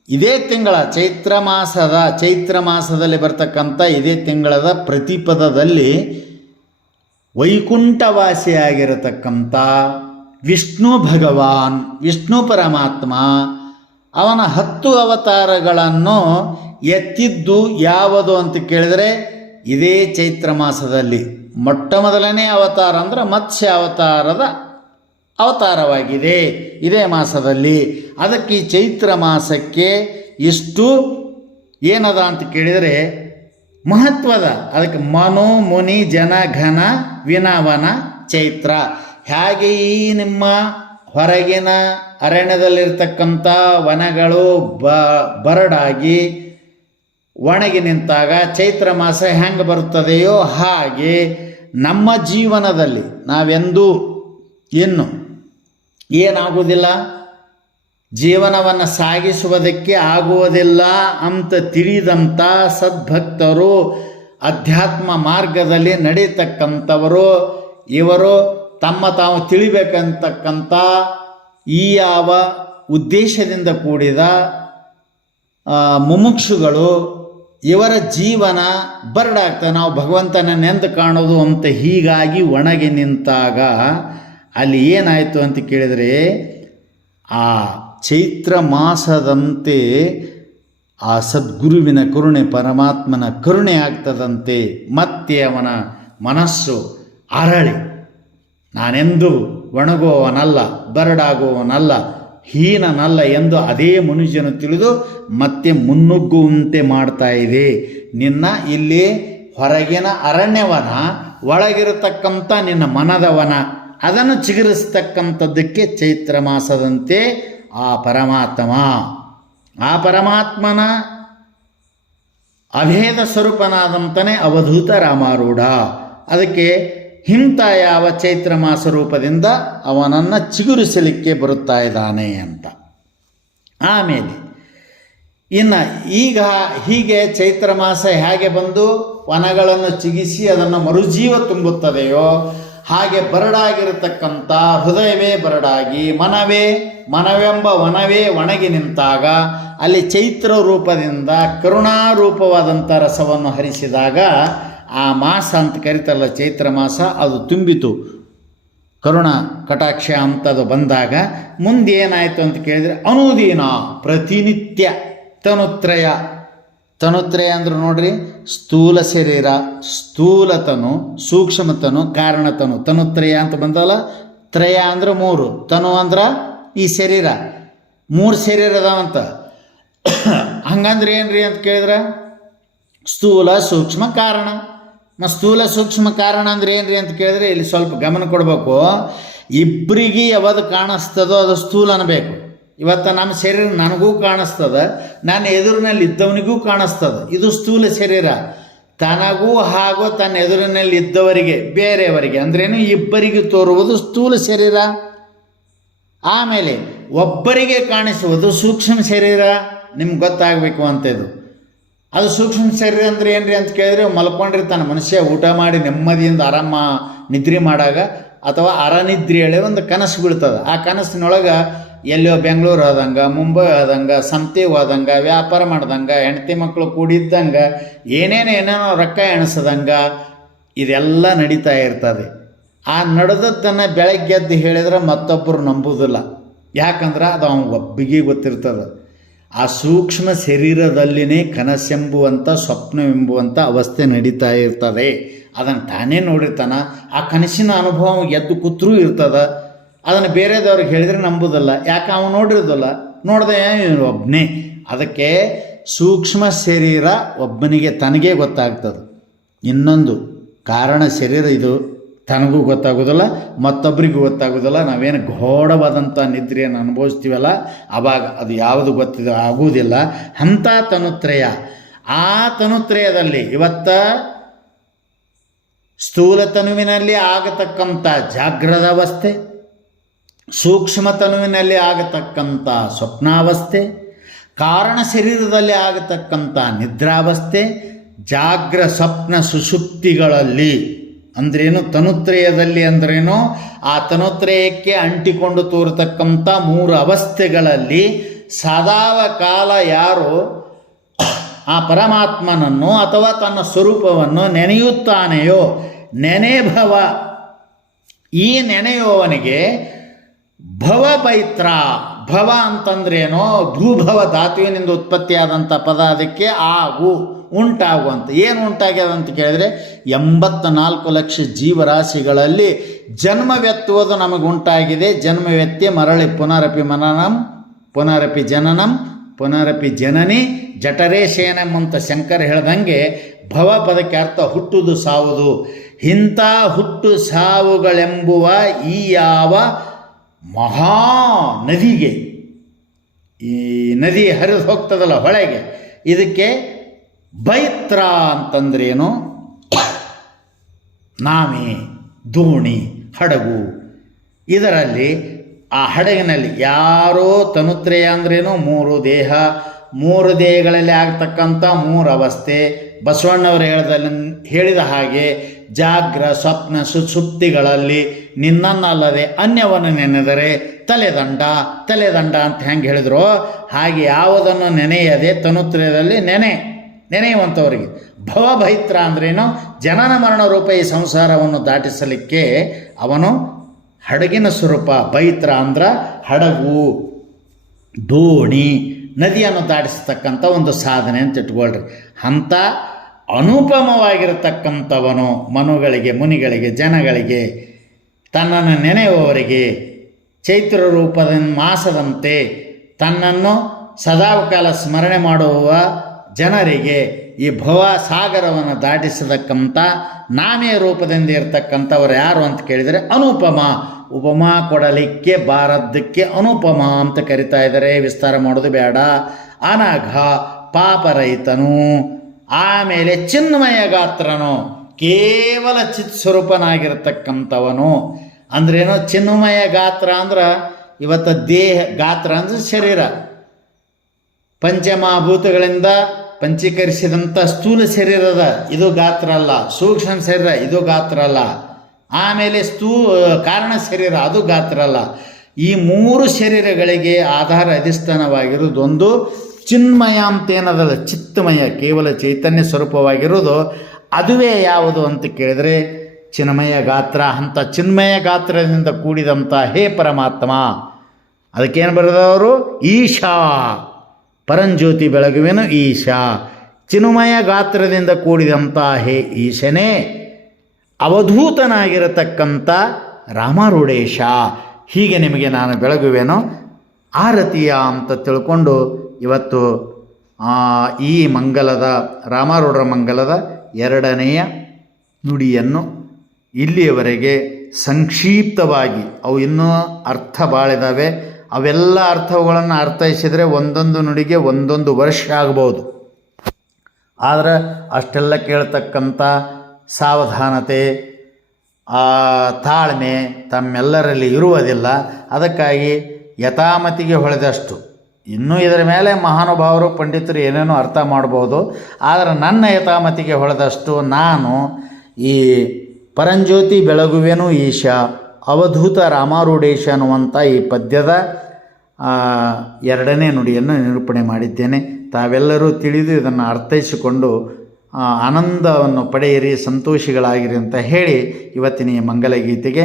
ಇದೇ ತಿಂಗಳ ಚೈತ್ರ ಮಾಸದಲ್ಲಿ ಬರ್ತಕ್ಕಂಥ ಇದೇ ತಿಂಗಳದ ಪ್ರತಿಪದದಲ್ಲಿ ವೈಕುಂಠವಾಸಿಯಾಗಿರತಕ್ಕಂಥ ವಿಷ್ಣು ಭಗವಾನ್, ವಿಷ್ಣು ಪರಮಾತ್ಮ ಅವನ 10 ಅವತಾರಗಳನ್ನು ಎತ್ತಿದ್ದು ಯಾವುದು ಅಂತ ಕೇಳಿದರೆ ಇದೇ ಚೈತ್ರ ಮಾಸದಲ್ಲಿ. ಮೊಟ್ಟ ಮೊದಲನೇ ಅವತಾರ ಅಂದರೆ ಮತ್ಸ್ಯ ಅವತಾರದ ಅವತಾರವಾಗಿದೆ ಇದೇ ಮಾಸದಲ್ಲಿ. ಅದಕ್ಕೆ ಈ ಚೈತ್ರ ಮಾಸಕ್ಕೆ ಇಷ್ಟು ಏನದ ಅಂತ ಕೇಳಿದರೆ ಮಹತ್ವದ. ಅದಕ್ಕೆ ಮನೋ ಮುನಿ ಜನ ಘನ ವಿನವನ ಚೈತ್ರ. ಹೇಗೆ ಈ ನಿಮ್ಮ ಹೊರಗಿನ ಅರಣ್ಯದಲ್ಲಿರ್ತಕ್ಕಂಥ ವನಗಳು ಬರಡಾಗಿ ಒಣಗಿ ನಿಂತಾಗ ಚೈತ್ರ ಮಾಸ ಹೆಂಗೆ ಬರುತ್ತದೆಯೋ ಹಾಗೆ ನಮ್ಮ ಜೀವನದಲ್ಲಿ ನಾವೆಂದೂ ಇನ್ನು ಏನಾಗುವುದಿಲ್ಲ, ಜೀವನವನ್ನು ಸಾಗಿಸುವುದಕ್ಕೆ ಆಗುವುದಿಲ್ಲ ಅಂತ ತಿಳಿದಂಥ ಸದ್ಭಕ್ತರು, ಅಧ್ಯಾತ್ಮ ಮಾರ್ಗದಲ್ಲಿ ನಡೀತಕ್ಕಂಥವರು, ಇವರು ತಮ್ಮ ತಾವು ತಿಳಿಬೇಕಂತಕ್ಕಂಥ ಈ ಯಾವ ಉದ್ದೇಶದಿಂದ ಕೂಡಿದ ಮುಮುಕ್ಷುಗಳು, ಇವರ ಜೀವನ ಬರಡಾಗ್ತದೆ. ನಾವು ಭಗವಂತನ ನೆಂದು ಕಾಣೋದು ಅಂತ ಹೀಗಾಗಿ ಒಣಗಿ ನಿಂತಾಗ ಅಲ್ಲಿ ಏನಾಯಿತು ಅಂತ ಕೇಳಿದರೆ, ಆ ಚೈತ್ರ ಮಾಸದಂತೆ ಆ ಸದ್ಗುರುವಿನ ಕರುಣೆ, ಪರಮಾತ್ಮನ ಕರುಣೆ ಆಗ್ತದಂತೆ. ಮತ್ತೆ ಅವನ ಮನಸ್ಸು ಅರಳಿ ನಾನೆಂದು ಒಣಗುವವನಲ್ಲ, ಬರಡಾಗುವವನಲ್ಲ, ಹೀನನಲ್ಲ ಎಂದು ಅದೇ ಮನುಷ್ಯನು ತಿಳಿದು ಮತ್ತೆ ಮುನ್ನುಗ್ಗುವಂತೆ ಮಾಡ್ತಾ ಇದೆ. ನಿನ್ನ ಇಲ್ಲಿ ಹೊರಗಿನ ಅರಣ್ಯವನ, ಒಳಗಿರತಕ್ಕಂಥ ನಿನ್ನ ಮನದವನ, ಅದನ್ನು ಚಿಗುರಿಸ್ತಕ್ಕಂಥದ್ದಕ್ಕೆ ಚೈತ್ರ ಮಾಸದಂತೆ ಆ ಪರಮಾತ್ಮನ ಅಭೇದ ಸ್ವರೂಪನಾದಂತನೇ ಅವಧೂತ ರಾಮಾರೂಢ. ಅದಕ್ಕೆ ಇಂಥ ಯಾವ ಚೈತ್ರ ಮಾಸ ರೂಪದಿಂದ ಅವನನ್ನು ಚಿಗುರಿಸಲಿಕ್ಕೆ ಬರುತ್ತಾ ಇದ್ದಾನೆ ಅಂತ. ಆಮೇಲೆ ಇನ್ನು ಈಗ ಹೀಗೆ ಚೈತ್ರ ಮಾಸ ಹೇಗೆ ಬಂದು ವನಗಳನ್ನು ಚಿಗಿಸಿ ಅದನ್ನು ಮರುಜೀವ ತುಂಬುತ್ತದೆಯೋ ಹಾಗೆ ಬರಡಾಗಿರತಕ್ಕಂಥ ಹೃದಯವೇ ಬರಡಾಗಿ ಮನವೆಂಬ ವನವೇ ಒಣಗಿ ನಿಂತಾಗ ಅಲ್ಲಿ ಚೈತ್ರ ರೂಪದಿಂದ ಕರುಣಾರೂಪವಾದಂಥ ರಸವನ್ನು ಹರಿಸಿದಾಗ ಆ ಮಾಸ ಅಂತ ಕರೀತಾರಲ್ಲ ಚೈತ್ರ ಮಾಸ, ಅದು ತುಂಬಿತು ಕರುಣ ಕಟಾಕ್ಷ ಅಂತದು ಬಂದಾಗ ಮುಂದೆ ಏನಾಯಿತು ಅಂತ ಕೇಳಿದರೆ ಅನುದೀನ ಪ್ರತಿನಿತ್ಯ ತನುತ್ರಯ ಅಂದ್ರೆ ನೋಡ್ರಿ, ಸ್ಥೂಲ ಶರೀರ, ಸ್ಥೂಲತನು, ಸೂಕ್ಷ್ಮತನು, ಕಾರಣತನು, ತನುತ್ರಯ ಅಂತ ಬಂದಲ್ಲ. ತ್ರಯ ಅಂದ್ರೆ 3, ತನು ಅಂದ್ರೆ ಈ ಶರೀರ, 3 ಶರೀರ ಅದಾವಂತ. ಹಂಗಂದ್ರೆ ಏನ್ರಿ ಅಂತ ಕೇಳಿದ್ರೆ ಸ್ಥೂಲ ಸೂಕ್ಷ್ಮ ಕಾರಣ. ಸ್ಥೂಲ ಸೂಕ್ಷ್ಮ ಕಾರಣ ಅಂದ್ರೆ ಏನ್ರಿ ಅಂತ ಕೇಳಿದ್ರೆ ಇಲ್ಲಿ ಸ್ವಲ್ಪ ಗಮನ ಕೊಡಬೇಕು. ಇಬ್ಬರಿಗೆ ಯಾವುದು ಕಾಣಿಸ್ತದೋ ಅದು ಸ್ಥೂಲ ಅನ್ಬೇಕು. ಇವತ್ತು ನಮ್ಮ ಶರೀರ ನನಗೂ ಕಾಣಿಸ್ತದೆ, ನನ್ನ ಎದುರಿನಲ್ಲಿ ಇದ್ದವನಿಗೂ ಕಾಣಿಸ್ತದೆ, ಇದು ಸ್ಥೂಲ ಶರೀರ. ತನಗೂ ಹಾಗೂ ತನ್ನ ಎದುರಿನಲ್ಲಿ ಇದ್ದವರಿಗೆ, ಬೇರೆಯವರಿಗೆ ಅಂದ್ರೇನು ಇಬ್ಬರಿಗೆ ತೋರುವುದು ಸ್ಥೂಲ ಶರೀರ. ಆಮೇಲೆ ಒಬ್ಬರಿಗೆ ಕಾಣಿಸುವುದು ಸೂಕ್ಷ್ಮ ಶರೀರ. ನಿಮ್ಗೆ ಗೊತ್ತಾಗಬೇಕು ಅಂಥದ್ದು. ಅದು ಸೂಕ್ಷ್ಮ ಶರೀರ ಅಂದರೆ ಏನ್ರಿ ಅಂತ ಕೇಳಿದ್ರೆ, ಮಲ್ಕೊಂಡಿರ್ತಾನೆ ಮನುಷ್ಯ, ಊಟ ಮಾಡಿ ನೆಮ್ಮದಿಯಿಂದ ಆರಾಮ ನಿದ್ರೆ ಮಾಡಾಗ ಅಥವಾ ಅರನಿದ್ರೆಯಳೆ ಒಂದು ಕನಸು ಬೀಳ್ತದೆ. ಆ ಕನಸಿನೊಳಗೆ ಎಲ್ಲೋ ಬೆಂಗಳೂರು ಆದಂಗೆ, ಮುಂಬೈ ಆದಂಗೆ, ಸಂತೆ ಹೋದಂಗೆ, ವ್ಯಾಪಾರ ಮಾಡ್ದಂಗೆ, ಹೆಂಡತಿ ಮಕ್ಕಳು ಕೂಡಿದ್ದಂಗೆ, ಏನೇನೋ ರೊಕ್ಕ ಎಣಿಸದಂಗೆ ಇದೆಲ್ಲ ನಡೀತಾ ಇರ್ತದೆ. ಆ ನಡೆದದ್ದನ್ನು ಬೆಳಗ್ಗೆ ಎದ್ದು ಹೇಳಿದ್ರೆ ಮತ್ತೊಬ್ಬರು ನಂಬುವುದಿಲ್ಲ. ಯಾಕಂದ್ರೆ ಅದು ಅವನ ಒಬ್ಬಿಗೆ ಗೊತ್ತಿರ್ತದೆ. ಆ ಸೂಕ್ಷ್ಮ ಶರೀರದಲ್ಲಿನೇ ಕನಸೆಂಬುವಂಥ ಸ್ವಪ್ನವೆಂಬುವಂಥ ಅವಸ್ಥೆ ನಡೀತಾ ಇರ್ತದೆ. ಅದನ್ನು ತಾನೇ ನೋಡಿರ್ತಾನೆ. ಆ ಕನಸಿನ ಅನುಭವ ಎದ್ದು ಕೂತ್ರೂ ಇರ್ತದೆ. ಅದನ್ನು ಬೇರೆದವ್ರಿಗೆ ಹೇಳಿದರೆ ನಂಬುವುದಿಲ್ಲ. ಯಾಕೆ ಅವನು ನೋಡಿರೋದಿಲ್ಲ, ನೋಡ್ದೆ ಒಬ್ಬನೇ. ಅದಕ್ಕೆ ಸೂಕ್ಷ್ಮ ಶರೀರ ಒಬ್ಬನಿಗೆ ತನಗೇ ಗೊತ್ತಾಗ್ತದೆ. ಇನ್ನೊಂದು ಕಾರಣ ಶರೀರ ಇದು ತನಗೂ ಗೊತ್ತಾಗೋದಿಲ್ಲ, ಮತ್ತೊಬ್ಬರಿಗೂ ಗೊತ್ತಾಗೋದಿಲ್ಲ. ನಾವೇನು ಘೋಡವಾದಂಥ ನಿದ್ರೆಯನ್ನು ಅನುಭವಿಸ್ತೀವಲ್ಲ ಆವಾಗ ಅದು ಯಾವುದು ಆಗುವುದಿಲ್ಲ. ಅಂಥ ತನುತ್ರಯ. ಆ ತನುತ್ರಯದಲ್ಲಿ ಇವತ್ತು ಸ್ಥೂಲ ತನುವಿನಲ್ಲಿ ಆಗತಕ್ಕಂಥ ಜಾಗ್ರದ ಅವಸ್ಥೆ, ಸೂಕ್ಷ್ಮ ತನುವಿನಲ್ಲಿ ಆಗತಕ್ಕಂಥ ಸ್ವಪ್ನಾವಸ್ಥೆ, ಕಾರಣ ಶರೀರದಲ್ಲಿ ಆಗತಕ್ಕಂಥ ನಿದ್ರಾವಸ್ಥೆ, ಜಾಗ್ರ ಸ್ವಪ್ನ ಸುಷುಪ್ತಿಗಳಲ್ಲಿ ಅಂದ್ರೇನು, ತನುತ್ರಯದಲ್ಲಿ ಅಂದ್ರೇನು, ಆ ತನುತ್ರಯಕ್ಕೆ ಅಂಟಿಕೊಂಡು ತೋರತಕ್ಕಂಥ 3 ಅವಸ್ಥೆಗಳಲ್ಲಿ ಸದಾವ ಕಾಲ ಯಾರು ಆ ಪರಮಾತ್ಮನನ್ನು ಅಥವಾ ತನ್ನ ಸ್ವರೂಪವನ್ನು ನೆನೆಯುತ್ತಾನೆಯೋ, ನೆನೆಭವ, ಈ ನೆನೆಯುವವನಿಗೆ ಭವಪೈತ್ರ. ಭವ ಅಂತಂದ್ರೇನೋ ಭೂಭವ ಧಾತುವಿನಿಂದ ಉತ್ಪತ್ತಿಯಾದಂಥ ಪದ. ಅದಕ್ಕೆ ಆಗು, ಉಂಟಾಗುವಂಥ. ಏನು ಉಂಟಾಗ್ಯದ ಅಂತ ಕೇಳಿದರೆ 84 ಲಕ್ಷ ಜೀವರಾಶಿಗಳಲ್ಲಿ ಜನ್ಮವೆತ್ತುವುದು ನಮಗೆ ಉಂಟಾಗಿದೆ. ಜನ್ಮವೆತ್ತಿ ಮರಳಿ ಪುನರಪಿ ಮನನಂ, ಪುನರಪಿ ಜನನಂ, ಪುನರಪಿ ಜನನಿ ಜಠರೇಶೇನೆಂಬಂತ ಶಂಕರ ಹೇಳ್ದಂಗೆ ಭವ ಪದಕ್ಕೆ ಅರ್ಥ ಹುಟ್ಟುವುದು ಸಾವುದು. ಇಂಥ ಹುಟ್ಟು ಸಾವುಗಳೆಂಬುವ ಈ ಯಾವ ಮಹಾ ನದಿಗೆ, ಈ ನದಿ ಹರಿದು ಹೋಗ್ತದಲ್ಲ ಹೊಳೆಗೆ, ಇದಕ್ಕೆ ಬೈತ್ರ ಅಂತಂದ್ರೇನು? ನಾಮೆ, ದೋಣಿ, ಹಡಗು. ಇದರಲ್ಲಿ ಆ ಹಡಗಿನಲ್ಲಿ ಯಾರೋ ತನುತ್ರಯ ಅಂದ್ರೇನು? ಮೂರು ದೇಹ, ಮೂರು ದೇಹಗಳಲ್ಲಿ ಆಗ್ತಕ್ಕಂಥ ಮೂರು ಅವಸ್ಥೆ. ಬಸವಣ್ಣವರು ಹೇಳಿದ ಹಾಗೆ ಜಾಗ್ರ ಸ್ವಪ್ನ ಸುಷುಪ್ತಿಗಳಲ್ಲಿ ನಿನ್ನನ್ನಲ್ಲದೆ ಅನ್ಯವನ್ನು ನೆನೆದರೆ ತಲೆದಂಡ ಅಂತ ಹೆಂಗೆ ಹೇಳಿದ್ರು ಹಾಗೆ ಯಾವುದನ್ನು ನೆನೆಯದೆ ತನುತ್ರಯದಲ್ಲಿ ನೆನೆಯುವಂಥವರಿಗೆ ಭವಭೈತ್ರ ಅಂದ್ರೇನು? ಜನನ ಮರಣ ರೂಪ ಈ ಸಂಸಾರವನ್ನು ದಾಟಿಸಲಿಕ್ಕೆ ಅವನು ಹಡಗಿನ ಸ್ವರೂಪ. ಬೈತ್ರ ಅಂದ್ರೆ ಹಡಗು, ದೋಣಿ, ನದಿಯನ್ನು ದಾಟಿಸ್ತಕ್ಕಂಥ ಒಂದು ಸಾಧನೆ ಅಂತ ಇಟ್ಕೊಳ್ರಿ. ಅಂಥ ಅನುಪಮವಾಗಿರತಕ್ಕಂಥವನು ಮನುಗಳಿಗೆ, ಮುನಿಗಳಿಗೆ, ಜನಗಳಿಗೆ, ತನ್ನನ್ನು ನೆನೆಯುವವರಿಗೆ ಚೈತ್ರ ರೂಪದ ಮಾಸದಂತೆ ತನ್ನನ್ನು ಸದಾಕಾಲ ಸ್ಮರಣೆ ಮಾಡುವ ಜನರಿಗೆ ಈ ಭವ ಸಾಗರವನ್ನು ದಾಟಿಸತಕ್ಕಂಥ ನಾಮೇ ರೂಪದಿಂದ ಇರತಕ್ಕಂಥವ್ರು ಯಾರು ಅಂತ ಕೇಳಿದರೆ ಅನುಪಮ. ಉಪಮಾ ಕೊಡಲಿಕ್ಕೆ ಬಾರದ್ದಕ್ಕೆ ಅನುಪಮ ಅಂತ ಕರಿತಾ ಇದ್ದಾರೆ. ವಿಸ್ತಾರ ಮಾಡೋದು ಬೇಡ. ಅನಘ, ಪಾಪರಹಿತನು. ಆಮೇಲೆ ಚಿನ್ಮಯ ಗಾತ್ರನು, ಕೇವಲ ಚಿತ್ಸ್ವರೂಪನಾಗಿರತಕ್ಕಂಥವನು. ಅಂದ್ರೇನು? ಚಿನ್ಮಯ ಗಾತ್ರ ಅಂದ್ರೆ ಇವತ್ತು ದೇಹ, ಗಾತ್ರ ಅಂದರೆ ಶರೀರ, ಪಂಚಮಹಾಭೂತಗಳಿಂದ ಪಂಚೀಕರಿಸಿದಂಥ ಸ್ಥೂಲ ಶರೀರದ ಇದು ಗಾತ್ರ ಅಲ್ಲ. ಸೂಕ್ಷ್ಮ ಶರೀರ ಇದು ಗಾತ್ರ ಅಲ್ಲ. ಆಮೇಲೆ ಕಾರಣ ಶರೀರ ಅದು ಗಾತ್ರ ಅಲ್ಲ. ಈ ಮೂರು ಶರೀರಗಳಿಗೆ ಆಧಾರ ಅಧಿಷ್ಠಾನವಾಗಿರುವುದೊಂದು ಚಿನ್ಮಯ ಅಂತೇನದಲ್ಲ, ಚಿತ್ತಮಯ, ಕೇವಲ ಚೈತನ್ಯ ಸ್ವರೂಪವಾಗಿರುವುದು. ಅದುವೇ ಯಾವುದು ಅಂತ ಕೇಳಿದರೆ ಚಿನ್ಮಯ ಗಾತ್ರ. ಅಂಥ ಚಿನ್ಮಯ ಗಾತ್ರದಿಂದ ಕೂಡಿದಂಥ ಹೇ ಪರಮಾತ್ಮ, ಅದಕ್ಕೇನು ಬರೆದವರು? ಈಶಾ, ಪರಂಜ್ಯೋತಿ ಬೆಳಗುವೆನು ಈಶಾ. ಚಿನ್ಮಯ ಗಾತ್ರದಿಂದ ಕೂಡಿದಂಥ ಹೇ ಈಶನೇ, ಅವಧೂತನಾಗಿರತಕ್ಕಂಥ ರಾಮಾರೂಢೇಶ, ಹೀಗೆ ನಿಮಗೆ ನಾನು ಬೆಳಗುವೆನು ಆರತಿಯ ಅಂತ ತಿಳ್ಕೊಂಡು ಇವತ್ತು ಈ ಮಂಗಲದ, ರಾಮಾರೂಢರ ಮಂಗಲದ 2ನೆಯ ನುಡಿಯನ್ನು ಇಲ್ಲಿಯವರೆಗೆ ಸಂಕ್ಷಿಪ್ತವಾಗಿ, ಅವು ಇನ್ನೂ ಅರ್ಥ ಬಾಳಿದಾವೆ, ಅವೆಲ್ಲ ಅರ್ಥಗಳನ್ನು ಅರ್ಥೈಸಿದರೆ ಒಂದೊಂದು ನುಡಿಗೆ ಒಂದೊಂದು ವರ್ಷ ಆಗ್ಬೋದು. ಆದರೆ ಅಷ್ಟೆಲ್ಲ ಕೇಳ್ತಕ್ಕಂಥ ಸಾವಧಾನತೆ, ತಾಳ್ಮೆ ತಮ್ಮೆಲ್ಲರಲ್ಲಿ ಇರುವುದಿಲ್ಲ. ಅದಕ್ಕಾಗಿ ಯಥಾಮತಿಗೆ ಹೊಳೆದಷ್ಟು, ಇನ್ನೂ ಇದರ ಮೇಲೆ ಮಹಾನುಭಾವರು ಪಂಡಿತರು ಏನೇನೋ ಅರ್ಥ ಮಾಡ್ಬೋದು. ಆದರೆ ನನ್ನ ಯಥಾಮತಿಗೆ ಹೊಳೆದಷ್ಟು ನಾನು ಈ ಪರಂಜ್ಯೋತಿ ಬೆಳಗುವೆನು ಈಶಾ, ಅವಧೂತ ರಾಮಾರೂಢೇಶ ಅನ್ನುವಂಥ ಈ ಪದ್ಯದ 2ನೇ ನುಡಿಯನ್ನು ನಿರೂಪಣೆ ಮಾಡಿದ್ದೇನೆ. ತಾವೆಲ್ಲರೂ ತಿಳಿದು ಇದನ್ನು ಅರ್ಥೈಸಿಕೊಂಡು ಆನಂದವನ್ನು ಪಡೆಯಿರಿ, ಸಂತೋಷಿಗಳಾಗಿರಿ ಅಂತ ಹೇಳಿ ಇವತ್ತಿನ ಈ ಮಂಗಲಗೀತೆಗೆ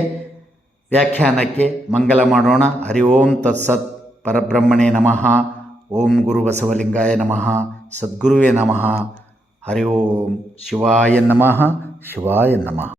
ವ್ಯಾಖ್ಯಾನಕ್ಕೆ ಮಂಗಲ ಮಾಡೋಣ. ಹರಿ ಓಂ ತತ್ಸತ್. ಪರಬ್ರಹ್ಮಣೇ ನಮಃ. ಓಂ ಗುರು ಬಸವಲಿಂಗಾಯ ನಮಃ. ಸದ್ಗುರುವೇ ನಮಃ. ಹರಿ ಓಂ. ಶಿವಾಯ ನಮಃ. ಶಿವಾಯ ನಮಃ.